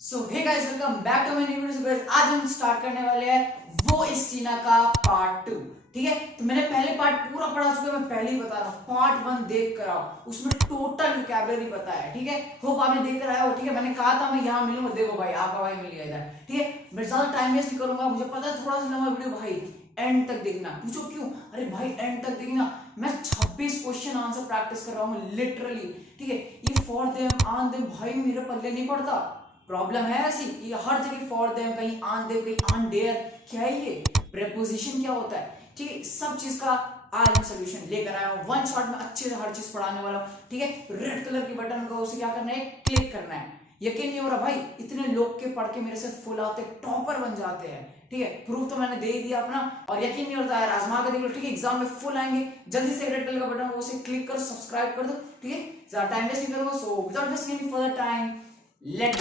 So hey guys, welcome back to my new video. Guys आज हम start करने वाले हैं वो इस चीना का पार्ट 2। ठीक है, तो मैंने पहले पार्ट पूरा पढ़ा चुका है, मैं पहले ही बता रहा हूँ। पार्ट 1 देख कर आओ, उसमें टोटल वोकैबुलरी बताया है। ठीक है, होप आपने देख कर आया हो। ठीक है, मैंने कहा था मैं यहाँ मिलूंगा, देखो भाई आपका भाई मिल गया इधर। ठीक है, मैं ज्यादा टाइम वेस्ट नहीं करूंगा, मुझे पता है थोड़ा सा लंबा वीडियो। भाई एंड तक देखना। पूछो क्यों? अरे भाई एंड तक देखना, मैं 26 क्वेश्चन आंसर प्रैक्टिस कर रहा हूँ लिटरली। ठीक है, ये फॉर देम ऑन देम भाई मेरे पल्ले नहीं पड़ता। प्रॉब्लम है ऐसी, ये हर जगह फॉर देम, कहीं ऑन देम, कहीं ऑन डेयर। क्या है ये? प्रेपोजिशन क्या होता है? ठीक है, सब चीज का आज मैं सोल्यूशन लेकर आया हूं। वन शॉट में अच्छे से हर चीज पढ़ाने वाला हूं। ठीक है, रेड कलर की बटन का उसे क्या करना है? क्लिक करना है। यकीन नहीं हो रहा भाई, इतने लोग के पढ़ के मेरे से फुल आते, टॉपर बन जाते हैं। ठीक है, प्रूफ तो मैंने दे ही दिया अपना, और यकीन नहीं होता यार, आजमा के देख लो। ठीक है, एग्जाम में फुल आएंगे। जल्दी से रेड कलर का बटन उसे क्लिक कर सब्सक्राइब कर दो। ठीक है, ज्यादा टाइम वेस्ट नहीं करूंगा, so without wasting any further time let's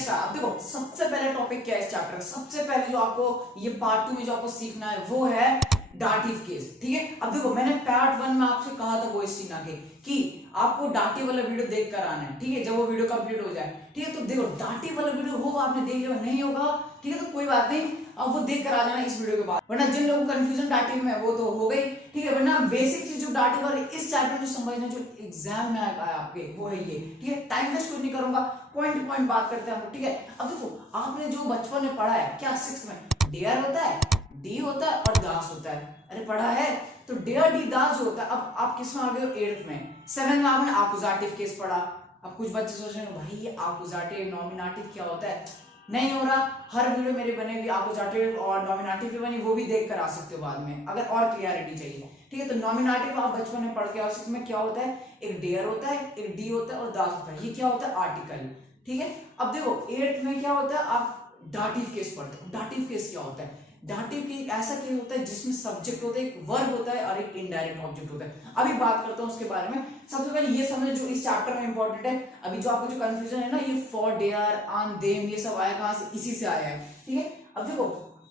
start. देखो सबसे पहले टॉपिक क्या है इस चैप्टर का? सबसे पहले जो आपको ये पार्ट 2 में जो आपको सीखना है वो है डाटिव केस। ठीक है, अब देखो मैंने पार्ट 1 में आपसे कहा था वो इस के कि आपको डाटिव वाला वीडियो देख कर आना है। ठीक है, जब वो वीडियो कंप्लीट हो जाए। ठीक है, तो देखो डाटिव वाला वीडियो होगा, आपने देख लिया, नहीं होगा ठीक है तो कोई बात नहीं, अब वो देख कर आ जाना इस वीडियो के बाद। वरना जिन लोगों को कंफ्यूजन डाटिव में वो तो हो गई। ठीक है, वरना बेसिक चीज जो डाटिव वाले इस चैप्टर में समझना, जो एग्जाम में आएगा आपके, वो है ये। ठीक है, टाइम वेस्ट कुछ नहीं करूंगा, पॉइंट टू पॉइंट बात करते हैं हम। ठीक है, अब देखो आपने जो बचपन में पढ़ा है, क्या 6th में डेयर होता है, डी होता है और दास होता है। अरे पढ़ा है, तो डेयर डी दास जो होता है। अब आप किस में आ गए हो? 8th में। 7th में आपने आकुजाटिव केस पढ़ा। अब कुछ बच्चे सोच रहे हैं भाई ये आकुजाटिव नॉमिनेटिव क्या होता है? नहीं हो रहा, हर वीडियो मेरे बने हुई आकुजाटिव और नॉमिनेटिव भी बनी, वो भी देख कर आ सकते हो बाद में अगर और क्लियरिटी चाहिए। ठीक है, तो नॉमिनेटिव आप बचपन में पढ़ के आओ। इसमें क्या होता है? एक डेयर होता है, एक डी होता है और दास होता है। ये क्या होता है? आर्टिकल। ठीक है, अब देखो 8th में क्या होता है? आप डाटिव केस पढ़ते हो। डाटिव केस क्या होता है? डाटिव केस ऐसा केस होता है जिसमें सब्जेक्ट होता है, एक वर्ब होता है और एक इनडायरेक्ट ऑब्जेक्ट होता है। अभी बात करता हूं उसके बारे में। सबसे पहले ये समझो जो इस चैप्टर में इंपॉर्टेंट है। अभी जो आपको जो कंफ्यूजन है ना, ये फॉर, डेयर, ऑन, देम, ये सब आया कहां से? इसी से आया है। ठीक है, अब देखो,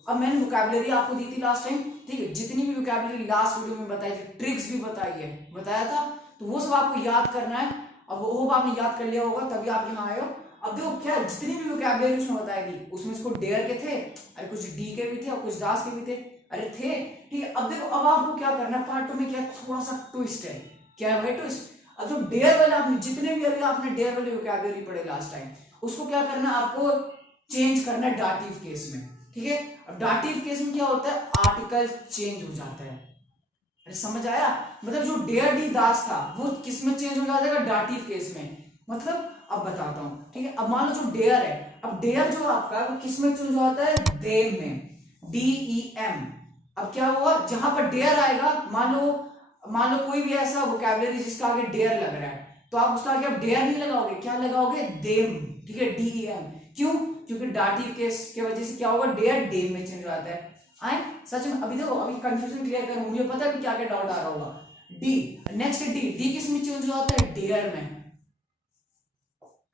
अब मैंने वोकैबुलरी आपको दी थी लास्ट टाइम। ठीक है, जितनी भी वोकैबुलरी लास्ट वीडियो में बताई थी, ट्रिक्स भी बताया था, तो वो सब आपको याद करना है। अब वो आपने याद कर लिया होगा, तभी आप यहाँ आए हो। अब देखो क्या, जितनी भी वोकैबुलरी उसमें बताई थी, उसमें इसको डेयर के थे, अरे कुछ डी के भी थे और कुछ दास के भी थे, अरे थे। ठीक है, अब देखो अब आपको क्या करना है, पार्ट 2 में क्या थोड़ा सा ट्विस्ट है। क्या है भाई ट्विस्ट? अब जो डेयर वाले आपने जितने भी अभी आपने डेयर वाले वोकैबुलरी पढ़े लास्ट टाइम, उसको क्या करना है आपको? चेंज करना है डाटिव केस में। ठीक है, अब डाटिव केस में क्या होता है? आर्टिकल चेंज हो जाता है। अरे समझ आया? मतलब जो डेयर डी दास था वो किस में चेंज हो जाता है? डाटिव केस में। मतलब अब बताता हूं। ठीक है, अब मान लो जो डेयर है, अब डेयर जो आपका वो किस में चेंज हो जाता है? देम में, DEM। अब क्या हुआ? जहां पर डेयर आएगा, मान लो कोई भी ऐसा वोकैबुलरी जिसका आगे डेयर लग रहा है, तो आप उसका आगे डेयर नहीं लगाओगे, क्या लगाओगे? देम। ठीक है, DEM। क्यों? क्योंकि डाटिव केस की वजह से क्या होगा? डेयर डेम में चेंज हो जाता है। आए सच में? अभी देखो, अभी कंफ्यूजन क्लियर करूं, मुझे पता है कि क्या क्या डाउट आ रहा होगा। डी, नेक्स्ट डी, डी किस में चेंज हो जाता है? डेयर में।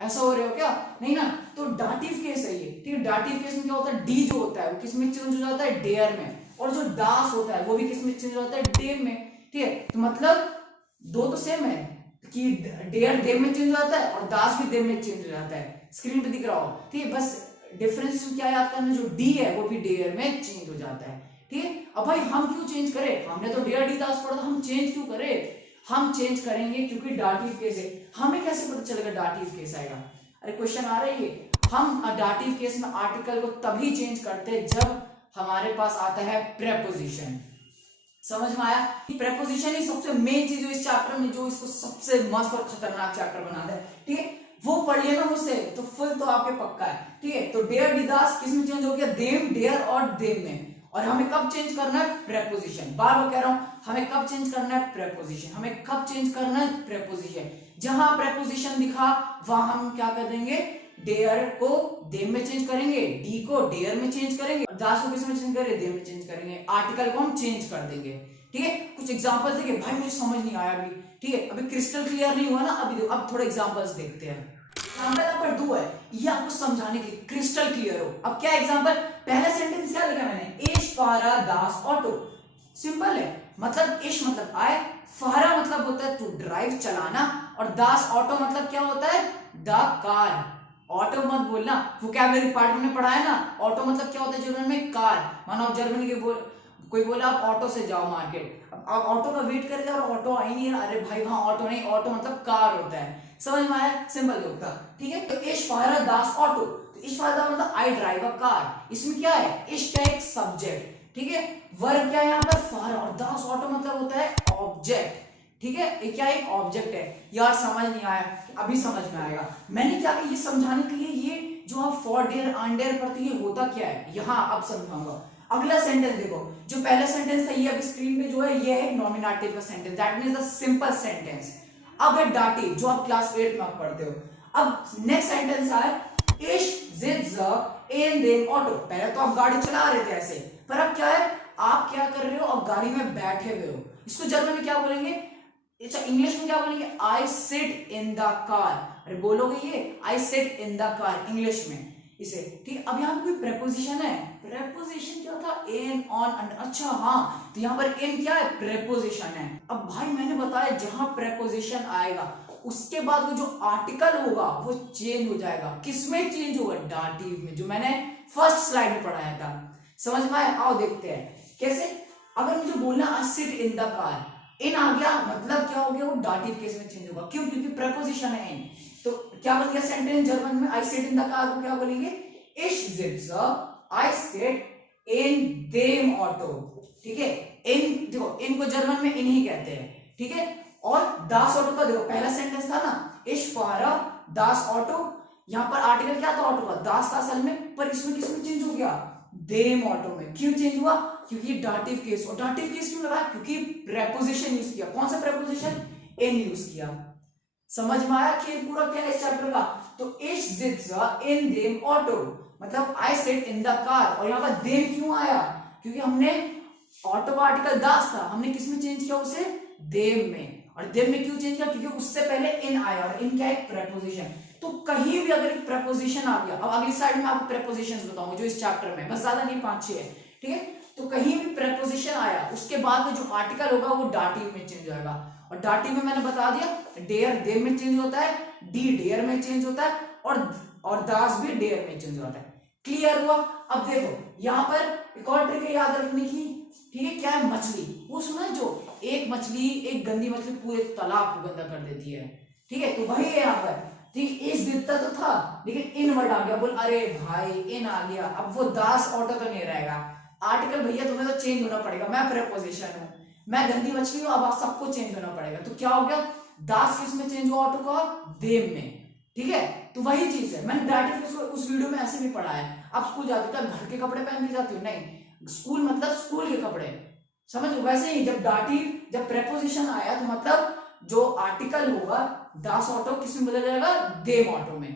ऐसा हो रहे हो क्या? नहीं ना, तो डाटिव केस है ये। ठीक है, डाटिव केस में क्या होता है? डी जो होता है वो किस में चेंज हो जाता है? डेयर में। और जो दास होता है वो भी किस में चेंज हो जाता है? डेम में। ठीक है, तो मतलब दो तो सेम है कि डेयर डेम में चेंज हो जाता है और दास भी डेम में चेंज हो जाता है। स्क्रीन पे दिख रहा हो। ठीक है, बस डिफरेंस क्या याद करना, जो डी है वो भी डेयर में चेंज हो जाता है। ठीक है, अब भाई हम क्यों चेंज करें? हमने तो डेयर डी दास पढ़ा था, हम चेंज क्यों करें? हम चेंज करेंगे क्योंकि डाटिव केस है। हमें कैसे पता चलेगा डाटिव केस आएगा? अरे क्वेश्चन आ रहा है ये। हम डाटिव केस में आर्टिकल को तभी चेंज करते हैं जब हमारे पास आता है प्रेपोजिशन। समझ में आया? प्रेपोजिशन ही सबसे मेन चीज है इस चैप्टर में, जो इसको सबसे मस्त और खतरनाक चैप्टर बना दे। ठीक है, वो पढ़ लिया ना मुझसे तो फुल तो आपके पक्का है। ठीक है, तो डेयर डी दास किस में चेंज हो गया? देम, डेयर और देम में। और हमें कब चेंज करना है? प्रेपोजिशन। बार बार कह रहा हूं, हमें कब चेंज करना है? प्रेपोजिशन। हमें कब चेंज करना है? प्रेपोजिशन। जहां प्रेपोजिशन दिखा वहां हम क्या कर देंगे? डेयर को देम में चेंज करेंगे, डी को डेयर में चेंज करेंगे, दास को किस में चेंज करेंगे? देम में चेंज करेंगे। आर्टिकल को हम चेंज कर देंगे। ठीक है, कुछ एग्जांपल्स देखिए भाई, मुझे समझ नहीं आया अभी। ठीक है, अभी क्रिस्टल क्लियर नहीं हुआ ना, अभी अब थोड़े एग्जांपल्स देखते हैं। एग्जांपल नंबर 2 है, ये आपको समझाने के लिए क्रिस्टल क्लियर हो। अब क्या एग्जांपल? पहला सेंटेंस क्या लिखा मैंने? इश फारा दास ऑटो। सिंपल है, मतलब इश मतलब आए, फारा मतलब होता है टू ड्राइव, चलाना, और दास ऑटो मतलब क्या होता है? The car. ऑटो मत बोलना, वोकैबुलरी पार्ट में पढ़ा है ना। ऑटो मतलब क्या होता है जर्मन में? कार। मानो आप जर्मनी के कोई बोला आप ऑटो से जाओ मार्केट, अब आप ऑटो का वेट कर जाओ और ऑटो आई नहीं है, अरे भाई वहां ऑटो नहीं, ऑटो मतलब कार होता है। समझ में आया? सिंपल जोक था, ठीक है। तो इश फायर दास ऑटो, तो इश फायर मतलब आई ड्राइव अ कार। इसमें क्या है? इश का एक सब्जेक्ट, ठीक है। वर्ब क्या है यहाँ पर? फायर, और दास ऑटो मतलब होता है ऑब्जेक्ट, ठीक है। ये क्या एक ऑब्जेक्ट है। यार समझ नहीं आया, अभी समझ में आएगा। मैंने क्या ये समझाने के लिए ये जो आप फॉर डेयर अंडेयर पढ़ते हैं होता क्या है यहाँ, अब समझाऊंगा। अगला सेंटेंस देखो, जो पहला सेंटेंस था ये अभी स्क्रीन पे जो है ये है नॉमिनेटिव का sentence, that means the simple sentence. अब है डाटिव जो आप क्लास 8 में आप पढ़ते हो। अब नेक्स्ट सेंटेंस है इश जिट्स इन देम ऑटो। पहले तो आप गाड़ी चला रहे थे ऐसे, पर अब क्या है? आप क्या कर रहे हो? अब गाड़ी में बैठे हुए हो। इसको जर्मन में क्या बोलेंगे? अच्छा इंग्लिश में क्या बोलेंगे? I sit in the car. अरे बोलोगे ये I sit in the car English में इसे, ठीक। अब यहाँ पे कोई प्रेपोजिशन है, प्रेपोजिशन क्या था? इन, ऑन, अंडर। अच्छा हाँ, तो यहाँ पर इन क्या है? प्रेपोजिशन है। अब भाई मैंने बताया जहां प्रेपोजिशन आएगा उसके बाद वो जो आर्टिकल होगा वो चेंज हो जाएगा। किसमें चेंज होगा? डाटिव में, जो मैंने फर्स्ट स्लाइड में पढ़ाया था। समझ में आया? आओ देखते हैं कैसे। अगर मुझे बोलना I seat in the car, in आ गया मतलब क्या हो गया? वो डाटिव केस में चेंज होगा। क्यों? क्योंकि प्रेपोजिशन है इन। तो क्या बन गया सेंटेंस जर्मन में? I seat in the car को क्या बोलेंगे? इश सिट्स आई सिट इन देम ऑटो, ठीक है। इन देखो, इन को जर्मन में इन ही कहते हैं, ठीक है। और दास ऑटो का देखो पहला सेंटेंस था ना, इश फार दास ऑटो, यहां पर आर्टिकल क्या था? ऑटो का, दास था असल में, पर इसमें किसमें चेंज हो गया? देम ऑटो में। क्यों चेंज हुआ? क्योंकि ये डाटिव केस, और डाटिव केस क्यों लगा? क्योंकि प्रेपोजिशन यूज किया। कौन सा प्रेपोजिशन? इन यूज किया। समझ में आया खेल पूरा क्या है इस चैप्टर का? तो इश सिट्स इन देम ऑटो मतलब I sit in the car, और यहाँ पर देम क्यों आया? क्योंकि हमने ऑटो का आर्टिकल दास था, हमने किस में चेंज किया उसे? देम में। और देम में क्यों चेंज किया? क्योंकि उससे पहले इन आया, और इन क्या है? प्रेपोजिशन। तो कहीं भी अगर एक प्रेपोजिशन आ गया, अब अगली स्लाइड में आपको प्रेपोजिशंस बताऊंगा जो इस चैप्टर में, बस ज्यादा नहीं 5-6 है, ठीक है। तो कहीं भी प्रेपोजिशन आया उसके बाद में जो आर्टिकल होगा वो डाटिव में चेंज होगा। और डाटिव में मैंने बता दिया डेयर देम में चेंज होता है, डी डेयर में चेंज होता है, और दास भी डेयर में चेंज होता है। क्लियर हुआ? अब देखो यहाँ पर एक और ट्रिक है याद रखने की, ठीक है। क्या है? मछली। वो सुना है जो एक मछली, एक गंदी मछली पूरे तालाब को गंदा कर देती है, ठीक है। तो वही है यहाँ पर, ठीक। इस दिखता तो था लेकिन इन वर्ड आ गया, बोल अरे भाई इन आ गया, अब वो दास ऑटो तो नहीं रहेगा। आर्टिकल भैया तुम्हें तो चेंज होना पड़ेगा, मैं प्रेपोजिशन हूँ, मैं गंदी मछली हूँ, अब आप सबको चेंज होना पड़ेगा। तो क्या हो गया? दास किस में चेंज हुआ? ऑटो का देम में, ठीक है। तो वही चीज है, मैंने डायरेक्ट उस वीडियो में ऐसे भी पढ़ा है। आप स्कूल जाते हो क्या घर के कपड़े पहन के जाते हो? नहीं, स्कूल मतलब स्कूल के कपड़े, समझ। वैसे ही जब डाटिव, जब प्रेपोजिशन आया तो मतलब जो आर्टिकल होगा दास ऑटो किस में बदल जाएगा? देम ऑटो में,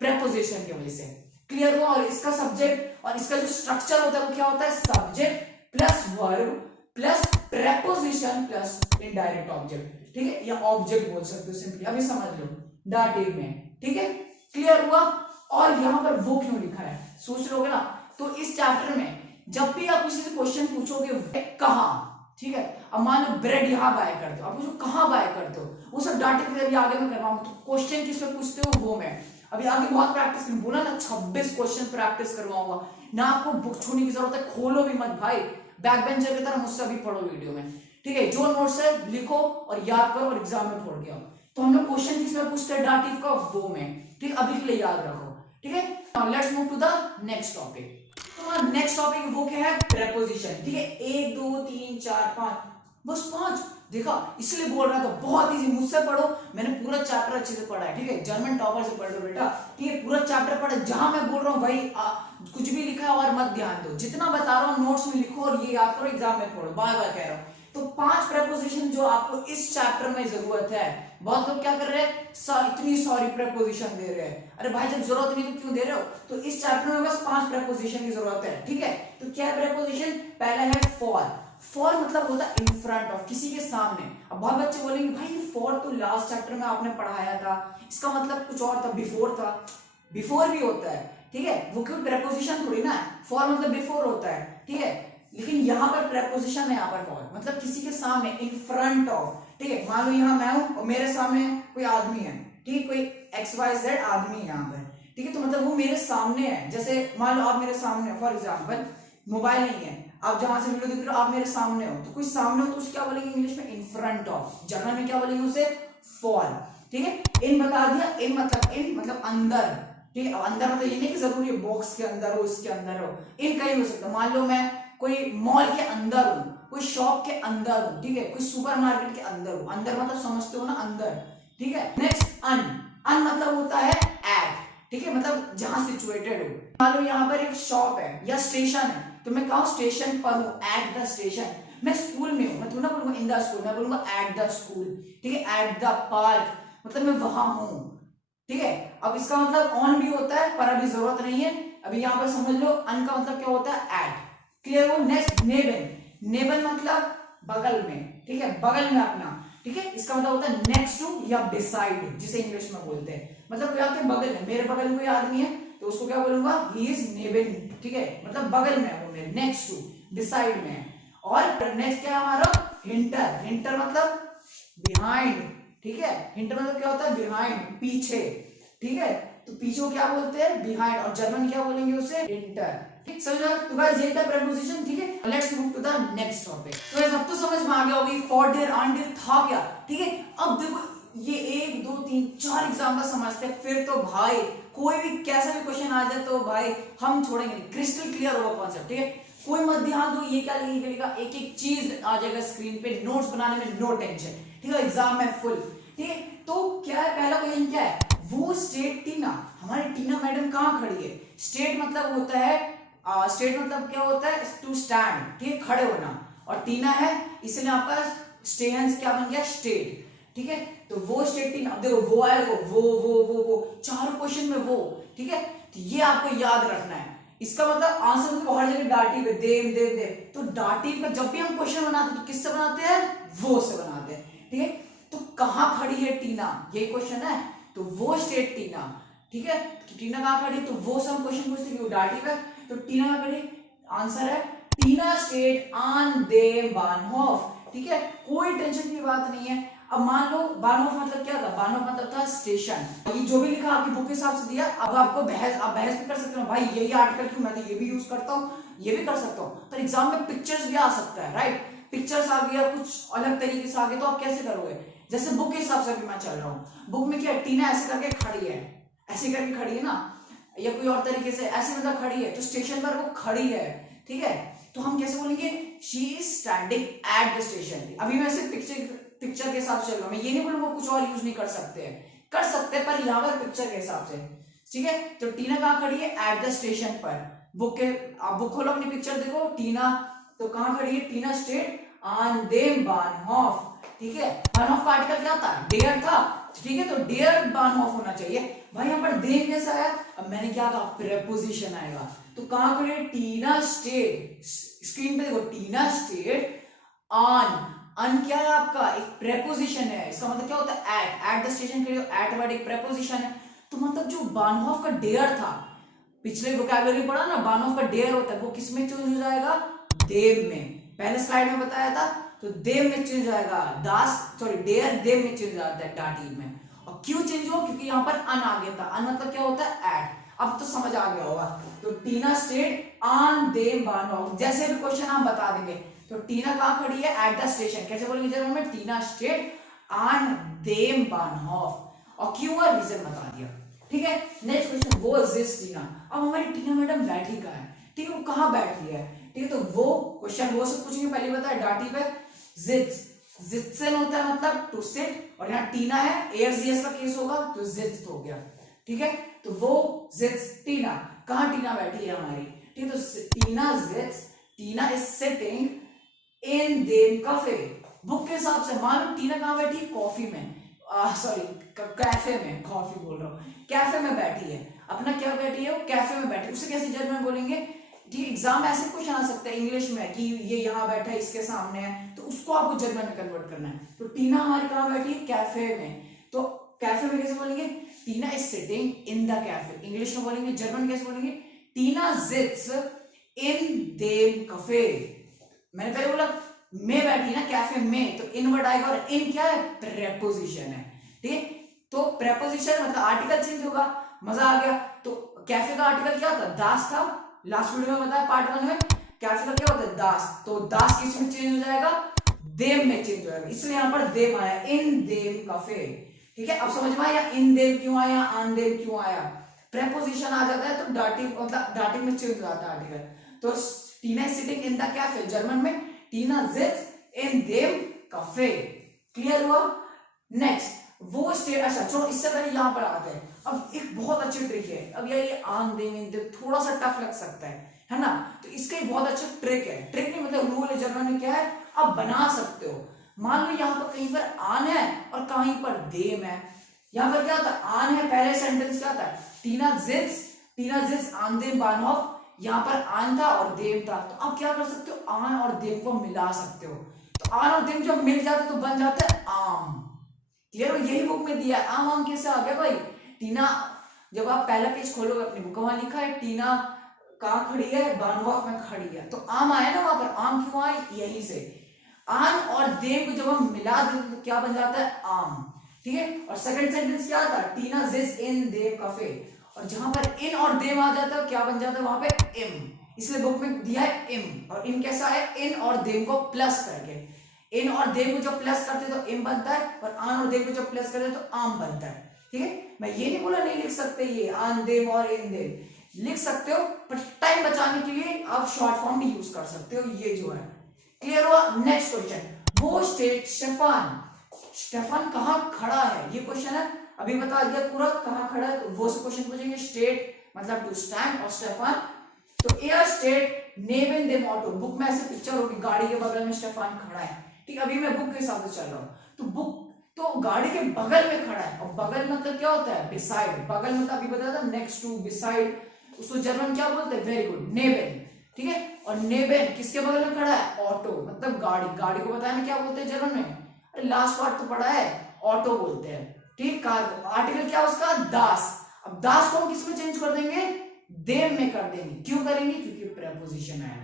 प्रेपोजिशन की वजह से। क्लियर हुआ? और इसका सब्जेक्ट और इसका जो स्ट्रक्चर होता है वो क्या होता है? Subject plus verb plus preposition plus indirect object, ठीक है। या ऑब्जेक्ट बोल सकते हो सिंपली, अभी समझ लो डाटिव में, ठीक है। क्लियर हुआ? और यहां पर वो क्यों लिखा है सोच लोगे ना। तो इस चैप्टर में जब भी आप किसी से क्वेश्चन पूछोगे कहां, ठीक है। अब मान लो ब्रेड यहां बाय करते हो, आप पूछो कहां बाय करते हो, वो सब डाटिव के आगे में करवाऊंगा। तो क्वेश्चन किस पे पूछते हो वो मैं अभी आगे बहुत प्रैक्टिस करूंगा। बोला ना 26 क्वेश्चन प्रैक्टिस करवाऊंगा ना, आपको बुक छूने की जरूरत है, खोलो भी मत भाई, बैक बेंचर की तरह मुझसे भी पढ़ो वीडियो में, ठीक है। जो नोट्स है लिखो और याद करो और एग्जाम में फोड़ के आओ। तो हम लोग क्वेश्चन किस में पूछते हैं? डाटिव का वो में, ठीक। अभी के लिए याद रखो, ठीक है। Now let's move to the next topic. तो नेक्स्ट टॉपिक वो क्या है? प्रेपोजिशन, ठीक है। 1 2 3 4 5, बस 5 देखा, इसलिए बोल रहा था बहुत इजी, मुझसे पढ़ो, मैंने पूरा चैप्टर अच्छे से पढ़ा है, ठीक है। जर्मन टॉपर से पढ़ लो बेटा, ठीक है। पूरा चैप्टर पढ़ा, जहां मैं बोल रहा हूँ भाई कुछ भी लिखा है और मत ध्यान दो, जितना बता रहा हूँ नोट्स में लिखो और ये याद करो, एग्जाम में पढ़ो, बार बार कह रहा हूँ। तो 5 प्रेपोजिशन जो आपको इस चैप्टर में जरूरत है। बहुत लोग क्या कर रहे हैं? इतनी सारी प्रेपोजिशन दे रहे हैं, अरे भाई जब जरूरत नहीं तो क्यों दे रहे हो? तो इस चैप्टर में बस 5 प्रेपोजिशन की जरूरत है, ठीक है। तो क्या है प्रेपोजिशन? पहला है फॉर। फॉर मतलब होता है इन फ्रंट ऑफ, किसी के सामने। अब बहुत बच्चे बोलेंगे भाई फॉर तो लास्ट चैप्टर में आपने पढ़ाया था, इसका मतलब कुछ और था, बिफोर था। बिफोर भी होता है, ठीक है, वो क्यों प्रेपोजिशन थोड़ी ना है, फॉर मतलब बिफोर होता है, ठीक है। लेकिन यहाँ पर प्रेपोजिशन है, यहाँ पर फॉर मतलब किसी के सामने, इन फ्रंट ऑफ, ठीक है। मान लो यहाँ मैं हूं और मेरे सामने कोई आदमी है, ठीक है, कोई XYZ आदमी है यहाँ पर, ठीक है, तो मतलब वो मेरे सामने है। जैसे मान लो आप मेरे सामने, फॉर एग्जाम्पल मोबाइल नहीं है, आप जहां से वीडियो देख रहे हो आप मेरे सामने हो, तो कोई सामने हो तो उसे क्या बोलेंगे इंग्लिश में? इन फ्रंट ऑफ। जर्मन में क्या बोलेंगे उसे? फॉर। ठीक है, इन बता दिया। इन मतलब अंदर। ठीक है, अंदर मतलब ये नहीं कि जरूरी है बॉक्स के अंदर हो, इसके अंदर हो, इन कहीं हो सकता है। मान लो मैं कोई मॉल के अंदर हूँ, कोई शॉप के अंदर हूँ, ठीक है, कोई सुपरमार्केट के अंदर हूँ। अंदर मतलब समझते हो ना, अंदर। ठीक है, नेक्स्ट अन। अन मतलब होता है एट। ठीक है, मतलब जहां सिचुएटेड हो। मान लो यहाँ पर एक शॉप है या स्टेशन है, तो मैं कहूँ स्टेशन पर हूँ, एट द स्टेशन। मैं स्कूल में हूँ, मैं थोड़ा बोलूंगा इन द स्कूल, मैं बोलूंगा एट द स्कूल। ठीक है, एट द पार्क मतलब मैं वहां हूँ। ठीक है, अब इसका मतलब ऑन भी होता है पर अभी जरूरत नहीं है, अभी यहाँ पर समझ लो। अन का मतलब क्या होता है? एट। क्लियर हो? नेक्स्ट नेबन। नेबन मतलब बगल में। ठीक है, बगल में अपना। ठीक है, इसका मतलब होता है नेक्स्ट टू या बिसाइड, जिसे इंग्लिश में बोलते हैं। मतलब कोई आपके बगल में, मेरे बगल में कोई आदमी है तो उसको क्या बोलूंगा? ही इज नेबन। ठीक है, मतलब बगल में है वो मेरे, नेक्स्ट टू, बिसाइड में है। और नेक्स्ट क्या है हमारा? हिंटर। हिंटर मतलब बिहाइंड। ठीक है, हिंटर मतलब क्या होता है? बिहाइंड, पीछे। ठीक है, तो पीछे को क्या बोलते हैं? बिहाइंड। और जर्मन क्या बोलेंगे उसे? हिंटर। ठीक, समझ में? तो गाइस ये था प्रीपोजिशन। ठीक है, let's move to the next topic. तो गाइस अब तो समझ में आ गया होगी फॉर देयर, ऑन देयर था क्या। ठीक है, अब देखो ये 1 2 3 4 एग्जाम्पल समझते हैं, फिर तो भाई कोई भी कैसा भी क्वेश्चन आ जाए तो भाई हम छोड़ेंगे नहीं, क्रिस्टल क्लियर होगा कॉन्सेप्ट। ठीक है, कोई मत ध्यान दो ये क्या लिखेगा, एक एक चीज आ जाएगा स्क्रीन पे, नोट्स बनाने में नो टेंशन। ठीक है, एग्जाम में फुल। ठीक है, तो क्या है पहला क्वेश्चन? क्या है वो स्टेट? टीना, हमारी टीना मैडम कहाँ खड़ी है? स्टेट मतलब होता है, स्टेट मतलब क्या होता है? To stand. ठीक है, खड़े होना। और टीना है इसलिए यहाँ पर स्टेहन क्या बन गया? स्टेट। ठीक है, तो वो स्टेट टीना। देखो वो आएगा, वो चारों क्वेश्चन में वो। ठीक है, तो ये आपको याद रखना है। इसका मतलब आंसर तो हर जगह डाटिव है, देव देव देव। तो डाटिव का जब भी हम क्वेश्चन बनाते हैं तो किससे बनाते हैं? वो से बनाते हैं। ठीक है, तो कहां खड़ी है टीना, ये क्वेश्चन है, तो वो स्टेट टीना। ठीक है, तो टीना कहां खड़ी? तो वो सब क्वेश्चन पूछते हैं, डाटिव है तो टीना कहां खड़ी? आंसर है टीना स्टेट ऑन देम बानहोफ। ठीक है, कोई टेंशन की बात नहीं है। अब मान लो बानहोफ मतलब क्या था? बानहोफ मतलब था स्टेशन। ये जो भी लिखा आपकी बुक के हिसाब से दिया, अब आपको आप बहस भी कर सकते हो, भाई यही आर्टिकल क्यों, मैं तो ये भी यूज करता हूँ, ये भी कर सकता हूँ। पर एग्जाम में पिक्चर्स भी आ सकता है, राइट? पिक्चर्स आ गया, कुछ अलग तरीके से आ गया, तो आप कैसे करोगे? जैसे बुक के हिसाब से भी मैं चल रहा हूँ, बुक में क्या टीना ऐसे करके खड़ी है, ऐसे करके खड़ी है ना, या कोई और तरीके से ऐसे मतलब खड़ी है, तो स्टेशन पर वो खड़ी है। ठीक है, तो हम कैसे बोलेंगे? She is standing at the station. अभी मैं सिर्फ पिक्चर के हिसाब से चल रहा हूँ, मैं ये नहीं बोलूंगा कुछ और यूज नहीं कर सकते हैं, कर सकते हैं पर यहाँ पर पिक्चर के हिसाब से। ठीक है, तो टीना कहाँ खड़ी है? एट द स्टेशन पर। बुक के, आप बुक खोलो अपनी पिक्चर देखो, टीना तो कहाँ खड़ी है? टीना स्टेट ऑन देम बानहोफ। ठीक है, बानहोफ का आर्टिकल क्या था? डेयर था। ठीक है, तो डेयर बानहोफ होना चाहिए। भाई यहाँ पर देम कैसा है? अब मैंने क्या कहा? प्रेपोजिशन आएगा, तो कहाँ खड़ी है? टीना स्टेट। स्क्रीन पे देखो, टीना स्टेट ऑन। अन क्या है आपका? एक प्रेपोजिशन है, इसका मतलब क्या होता है? एट द स्टेशन खड़ी हो, एट वर्ड एक प्रेपोजिशन है। तो मतलब जो बानहोफ का डेयर था, पिछले वोकैबुलरी पढ़ा ना, बानहोफ का डेयर होता है, वो किस में चेंज हो जाएगा? देव में। पहले स्लाइड में बताया था, तो देव में चेंज हो जाएगा, डेयर देव में चेंज हो जाता है, डाटिव में। और क्यों चेंज हो? क्योंकि यहाँ पर अन आ गया था। अन मतलब क्या होता है? एट। अब तो समझ आ गया होगा। तो टीना स्टेट ऑन देम बानहोफ, जैसे भी क्वेश्चन आप बता देंगे। तो टीना कहाँ खड़ी है? At the station. कैसे बोलेंगे जर्मन में? टीना स्टेट ऑन देम बानहोफ। और क्यों हुआ? रीजन बता दिया। ठीक है, नेक्स्ट क्वेश्चन, वो दिस टीना। अब हमारी टीना मैडम बैठी कहाँ है? ठीक है, वो कहाँ बैठी है? ठीक है, तो वो क्वेश्चन वो सब पूछेंगे, पहले बताया डाटिव है जिट्स। जिट्सन होता है मतलब टू सिट, और यहाँ टीना है, एयरजीएस का केस होगा तो जिट्स हो गया। ठीक है, तो वो जिट्स टीना, कहाँ टीना बैठी है हमारी? ठीक है, तो टीना जिट्स, टीना इज सिटिंग इन देम कैफे। बुक के हिसाब से मान लो टीना कहाँ बैठी है? कॉफी में, सॉरी कैफे में, कॉफी बोल रहा हूँ, कैफे में बैठी है। अपना क्या बैठी है? वो कैफे में बैठी है। उसे कैसे जर्मन में बोलेंगे? ठीक, एग्जाम में ऐसे क्वेश्चन आ सकता है इंग्लिश में कि ये यहाँ बैठा है, इसके सामने है, तो उसको आपको जर्मन में कन्वर्ट करना है। तो टीना हमारी कहाँ बैठी है? कैफे में। तो कैफे में कैसे बोलेंगे? Tina is sitting in the cafe, English में बोलेंगे। जर्मन कैसे बोलेंगे? टीना सिट्स इन देम कैफे। मैंने पहले बोला में बैठी ना कैफे में, तो इन वर्ड आएगा, और इन क्या है? प्रेपोजिशन है। ठीक है, तो प्रेपोजिशन मतलब आर्टिकल चेंज होगा। मजा आ गया। तो कैफे का आर्टिकल क्या था, दास था, लास्ट वीडियो में बताया पार्ट 1 में। कैफे का क्या होता है, दास, तो दास किस में चेंज हो जाएगा, देम में चेंज हो जाएगा, इसलिए यहाँ पर देम आया, इन देम कैफे। ठीक है, अब समझ में आया इन देम क्यों आया, आन देम क्यों आया। प्रेपोजिशन आ जाता है तो डाटिव मतलब डाटिव में चेंज हो जाता है आर्टिकल। तो Tina is sitting in the cafe, जर्मन में टीना सिट्स इन देम कैफे। क्लियर हुआ। नेक्स्ट वो स्टेट, अच्छा छोड़ो इससे पहले यहाँ पर आते हैं। अब एक बहुत अच्छी ट्रिक है, अब ये आन देम इन देम थोड़ा सा टफ लग सकता है ना, तो इसका एक बहुत अच्छा ट्रिक है, ट्रिक नहीं मतलब रूल है जर्मन में, क्या है आप बना सकते हो। मान लो यहाँ पर कहीं पर आन है और कहीं पर देम है। यहाँ पर क्या होता है, आन है, पहले सेंटेंस क्या था, टीना जिट्स आन देम बानहोफ, यहाँ पर आन था और देम था, तो आप क्या कर सकते हो, आन और देम को मिला सकते हो। तो आन और देम जब मिल जाते तो बन जाता है आम। क्लियर, यही बुक में दिया है। आम कैसे आ गया भाई, टीना, जब आप पहला पेज खोलोगे अपनी बुक, वहां लिखा है टीना कहाँ खड़ी है, बानहोफ में खड़ी है, तो आम आया ना वहां पर। आम क्यों आए, यहीं से। आन और देम को जब हम मिला देते तो क्या बन जाता है, आम। ठीक है, और सेकंड सेंटेंस क्या था, टीना जिस इन देम कैफे, और जहां पर इन और देम आ जाता है क्या बन जाता है वहां पे, इम, इसलिए बुक में दिया है इम। और इम कैसा है, इन और देम को प्लस करके, इन और देम को जब प्लस करते तो इम बनता है, और आन और देम को जब प्लस करते तो आम बनता है। ठीक है, मैं ये नहीं बोला नहीं लिख सकते, ये आन देम और इन देम लिख सकते हो, पर टाइम बचाने के लिए आप शॉर्ट फॉर्म भी यूज कर सकते हो, ये जो है। क्लियर हुआ। नेक्स्ट क्वेश्चन, वो स्टेट स्टेफन कहाँ खड़ा है, ये क्वेश्चन है, अभी बता दिया पूरा कहाँ खड़ा है, तो वो से क्वेश्चन पूछेंगे। स्टेट मतलब टू स्टैंड, और स्टेफन तो एयर स्टेट नेबन देम ऑटो, बुक में ऐसे पिक्चर होगी, गाड़ी के बगल में स्टेफन खड़ा है। ठीक, अभी मैं बुक के हिसाब से चल रहा हूँ, तो बुक तो गाड़ी के बगल में खड़ा है, और बगल मतलब क्या होता है, बिसाइड, बगल मतलब अभी बताया था नेक्स्ट टू, बिसाइड, उसको जर्मन क्या बोलते हैं, वेरी गुड, नेबन। ठीक है, और नेबन किसके बगल में खड़ा है, ऑटो मतलब गाड़ी, गाड़ी को बताया ना क्या बोलते हैं जर्मन में, अरे लास्ट पार्ट तो पढ़ा है, ऑटो बोलते हैं। ठीक, कार को, आर्टिकल क्या उसका, दास। अब दास को हम किस में चेंज कर देंगे, देम में कर देंगे, क्यों करेंगे, क्योंकि प्रेपोजिशन है।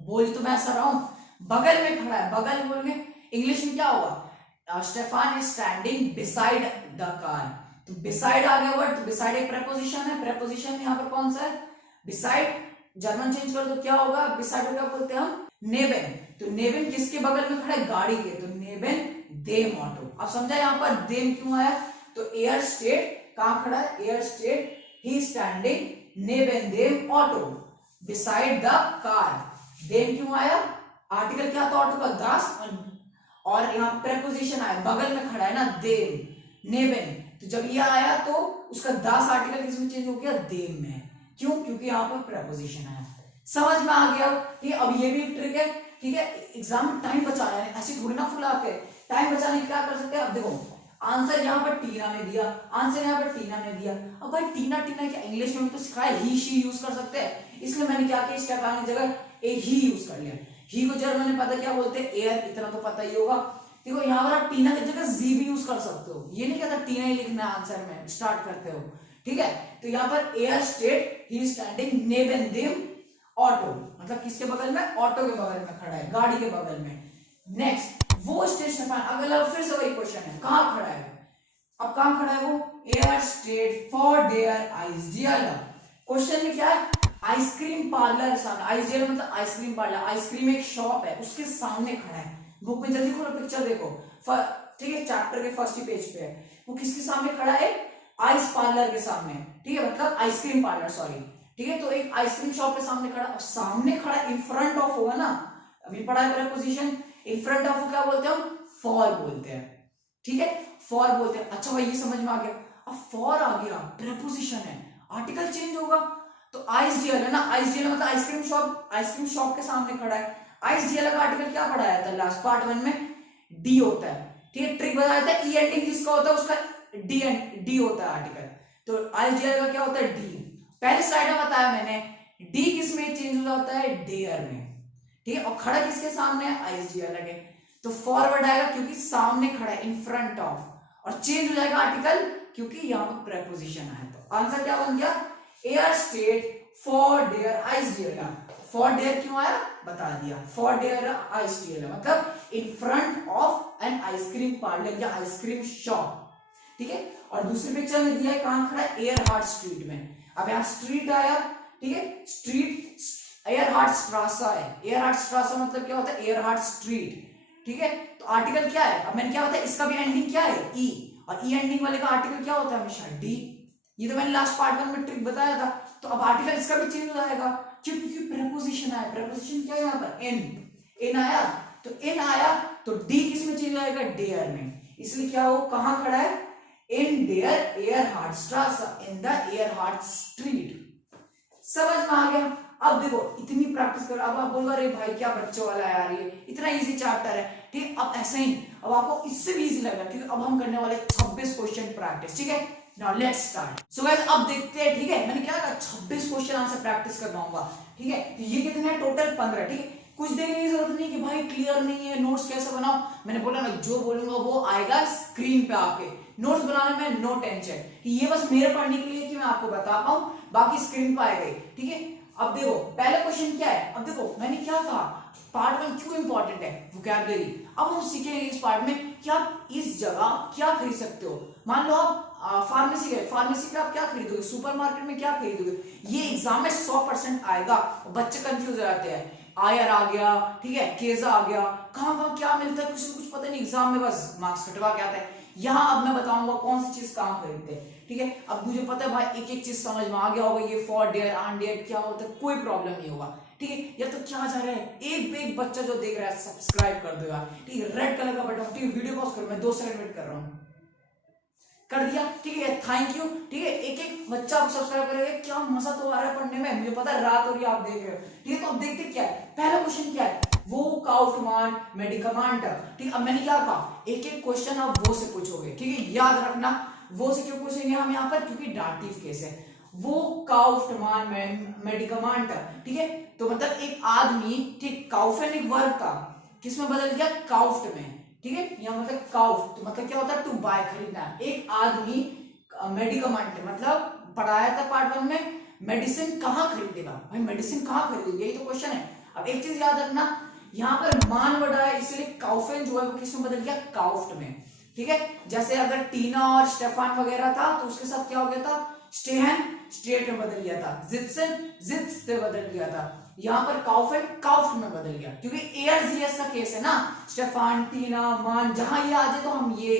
बोल तो मैं ऐसा रहा हूं, बगल में खड़ा है, बगल बोलेंगे इंग्लिश में क्या होगा, Stefan is standing beside the car, तो बिसाइड आ गया वर्ड, तो बिसाइड एक प्रेपोजिशन है, प्रेपोजिशन यहाँ पर कौन सा है, बिसाइड, जर्मन चेंज कर तो क्या होगा, बिसाइड क्या बोलते हैं हम, नेबन, तो नेबन किसके बगल में खड़ा है, गाड़ी के, तो नेबन देम ऑटो। अब समझा यहाँ पर देम क्यों आया, तो एयर स्टेट कहां खड़ा है, एयर स्टेट ही स्टैंडिंग नेबन देम ऑटो बिसाइड द कार, देम क्यों आया, आर्टिकल क्या था ऑटो का, दास, और यहाँ प्रेपोजिशन आया, बगल में खड़ा है ना, देम नेबन, तो जब ये आया तो उसका दास आर्टिकल किसमें चेंज हो गया, देम में, क्यों, क्योंकि यहाँ पर प्रेपोजिशन आया। समझ में आ गया। ठीक है, अब ये भी एक ट्रिक है। ठीक है, एग्जाम में टाइम बचाना है, ऐसे थोड़ी ना फुला के, टाइम बचाने के क्या कर सकते हैं, अब देखो आंसर यहाँ पर टीना ने दिया, आंसर यहाँ पर टीना ने दिया, अब भाई टीना टीना क्या इंग्लिश में भी तो सिखाया, ही शी यूज कर सकते हैं, इसलिए मैंने क्या किया, स्टेफन की जगह एक ही यूज कर लिया। ही को जर्मन में पता क्या बोलते हैं, एयर, इतना तो पता ही होगा। देखो यहाँ पर आप टीना की जगह जी भी यूज कर सकते हो, ये नहीं कहता टीना ही लिखना आंसर में, स्टार्ट करते हो। ठीक है, तो यहाँ पर एयर स्टेट ही स्टैंडिंग नेबन देम ऑटो, मतलब किसके बगल में, ऑटो के बगल में खड़ा है, गाड़ी के बगल में। नेक्स्ट वो स्टेशन, अगला फिर से वही क्वेश्चन है, कहां खड़ा है, अब कहां खड़ा है वो, एयर स्टेट फॉर देयर आइसडीएल। क्वेश्चन में क्या है, आइसक्रीम पार्लर सामने, आइसडीएल मतलब आइसक्रीम पार्लर, आइसक्रीम एक शॉप है उसके सामने खड़ा है। बुक में जल्दी खोलो पिक्चर देखो, ठीक है, चैप्टर के फर्स्ट ही पेज पे है, वो किसके सामने खड़ा है, आइस पार्लर के सामने। ठीक है, मतलब आइसक्रीम पार्लर, सॉरी। ठीक है, तो एक आइसक्रीम शॉप के सामने खड़ा, सामने खड़ा इन फ्रंट ऑफ होगा ना, अभी पढ़ा है प्रीपोजिशन, इन फ्रंट ऑफ क्या बोलते हैं हम, फॉर बोलते हैं। ठीक है, फॉर बोलते हैं। अच्छा भाई ये समझ में आ गया, अब फॉर आ गया, प्रीपोजिशन है, आर्टिकल चेंज होगा, तो आइसडीएल है ना, आइसडीएल मतलब आइसक्रीम शॉप के सामने खड़ा है। आइसडीएल का आर्टिकल क्या पढ़ाया था लास्ट पार्ट 1 में, डी होता है। ठीक है, ट्रिक बताया था, ई एंडिंग जिसका होता है उसका डी होता है आर्टिकल, तो आइसडीएल का क्या होता है, डी। पहले स्लाइड में बताया मैंने, डी किस में चेंज हो जाता है, डेयर में। ठीक है, और खड़ा किसके सामने है, आइसडीएल के, तो फॉरवर्ड आएगा क्योंकि सामने खड़ा है, इन फ्रंट ऑफ, और चेंज हो जाएगा आर्टिकल क्योंकि यहाँ पर प्रीपोजिशन है। तो आंसर क्या बन गया, एयर स्टेट फॉर देयर आइसडीएल। फॉर देयर क्यों आया बता दिया, फॉर देयर आइसडीएल मतलब in front of an ice cream parlour या आइसक्रीम शॉप। ठीक है, और दूसरी पिक्चर में दिया है कहां खड़ा है, एयर हार्ट स्ट्रीट में। अब यहाँ स्ट्रीट आया, ठीक है, स्ट्रीट एयरहार्ट स्ट्रासा है, एयरहार्ट स्ट्रासा मतलब क्या होता है, एयरहार्ट स्ट्रीट, ठीक है। तो आर्टिकल क्या है, अब मैंने क्या बताया, इसका भी एंडिंग क्या है, ई, और ई एंडिंग वाले का आर्टिकल क्या होता है, हमेशा डी। ये तो मैंने लास्ट पार्ट 1 में ट्रिक बताया था। तो अब आर्टिकल इसका भी चेंज हो जाएगा, क्योंकि प्रेपोजिशन आया, प्रेपोजिशन क्या है यहाँ पर, एन, एन आया, तो एन आया तो डी किस में चेंज हो जाएगा, डेयर में। इसलिए क्या हो, कहां खड़ा है, इन डेयर एयरहार्ट स्ट्रासा, इन द एयरहार्ट स्ट्रीट। समझ में आ गया। अब देखो इतनी प्रैक्टिस करो, अब आप बोलोगे अरे भाई क्या बच्चों वाला है यार, ये इतना इजी चैप्टर है, ठीक है। अब ऐसा ही अब आपको इससे भी इजी लगेगा, क्योंकि अब हम करने वाले 26 क्वेश्चन प्रैक्टिस, ठीक है। Now let's start. So guys अब देखते हैं, ठीक है, मैंने क्या कहा 26 क्वेश्चन आंसर प्रैक्टिस करवाऊंगा, ठीक है। तो ये कितने हैं, टोटल 15, ठीक है। कुछ देखने की जरूरत नहीं कि भाई क्लियर नहीं है, नोट्स कैसे बनाओ, मैंने बोला ना जो बोलूंगा वो आएगा स्क्रीन पे आपके। नोट्स बनाने में नो टेंशन, ये बस मेरे पढ़ने के लिए कि मैं आपको बता पाऊं, बाकी स्क्रीन पे आएगा, ठीक है। अब देखो पहला क्वेश्चन क्या है, अब देखो मैंने क्या कहा, पार्ट 1 क्यों इंपॉर्टेंट है, वोकैबुलरी। अब हम सीखेंगे इस पार्ट में कि आप इस जगह क्या खरीद सकते हो। मान लो आप फार्मेसी गए, फार्मेसी पे आप क्या खरीदोगे, सुपरमार्केट में क्या खरीदोगे, ये एग्जाम में 100% आएगा। बच्चे कंफ्यूज हो जाते हैं, आयर आ गया, ठीक है, केजा आ गया, कहां कहां क्या मिलता है, किसी को कुछ पता नहीं, एग्जाम में बस मार्क्स कटवा के आता है। यहाँ अब मैं बताऊंगा कौन सी चीज कहां खरीदते हैं, ठीक है। अब मुझे पता है भाई एक एक चीज समझ में आ गया होगा, ये फॉर डेयर आन डेयर क्या होता है, कोई प्रॉब्लम नहीं होगा, ठीक है। या तो क्या जा रहा है, एक बच्चा जो देख रहा है सब्सक्राइब कर देगा, ठीक है, रेड कलर का बटन, ठीक है, वीडियो पॉज करो, मैं 2 सेकंड वेट कर रहा हूँ, कर दिया, ठीक है, थैंक यू, ठीक है। एक एक बच्चा आप सब्सक्राइब करेगा, क्या मजा तो आ रहा है पढ़ने में, मुझे पता है रात हो रही है आप देख रहे हो, ठीक है। तो अब देखते क्या है, पहला क्वेश्चन क्या है, वो काउफ्मान मेडिकमेंट, ठीक है। अब मैंने क्या कहा, एक एक क्वेश्चन आप वो से पूछोगे, ठीक है, याद रखना। वो से क्यों पूछेंगे हम यहाँ पर, क्योंकि डाटिव केस है, वो काउफ्मान मेडिकमेंट, ठीक है। तो मतलब एक आदमी, ठीक, काउफन एक वर्ब था, किसमें बदल गया, काउफ्ट में, ठीक है। यहाँ मतलब काउफ तो मतलब क्या होता है, टू बाय, खरीदना। एक आदमी मेडिकमेंट मतलब पढ़ाया था पार्ट 1 में, मेडिसिन कहाँ खरीदेगा, भाई मेडिसिन कहाँ खरीदेगा, यही तो क्वेश्चन है। अब एक चीज याद रखना, यहाँ पर मान बढ़ा है, इसलिए काउफेन जो है वो किसमें बदल गया, काउफ्ट में, ठीक है। जैसे अगर टीना और स्टेफान वगैरह था तो उसके साथ क्या हो गया था, स्टेहन स्टेट में बदल गया था, जित्सन जित्स से बदल गया था। यहाँ पर काउफेन काउफ्ट में बदल गया, क्योंकि एयर जीएस का केस है ना, स्टेफान टीना मान, जहां ये आ जाए तो हम ये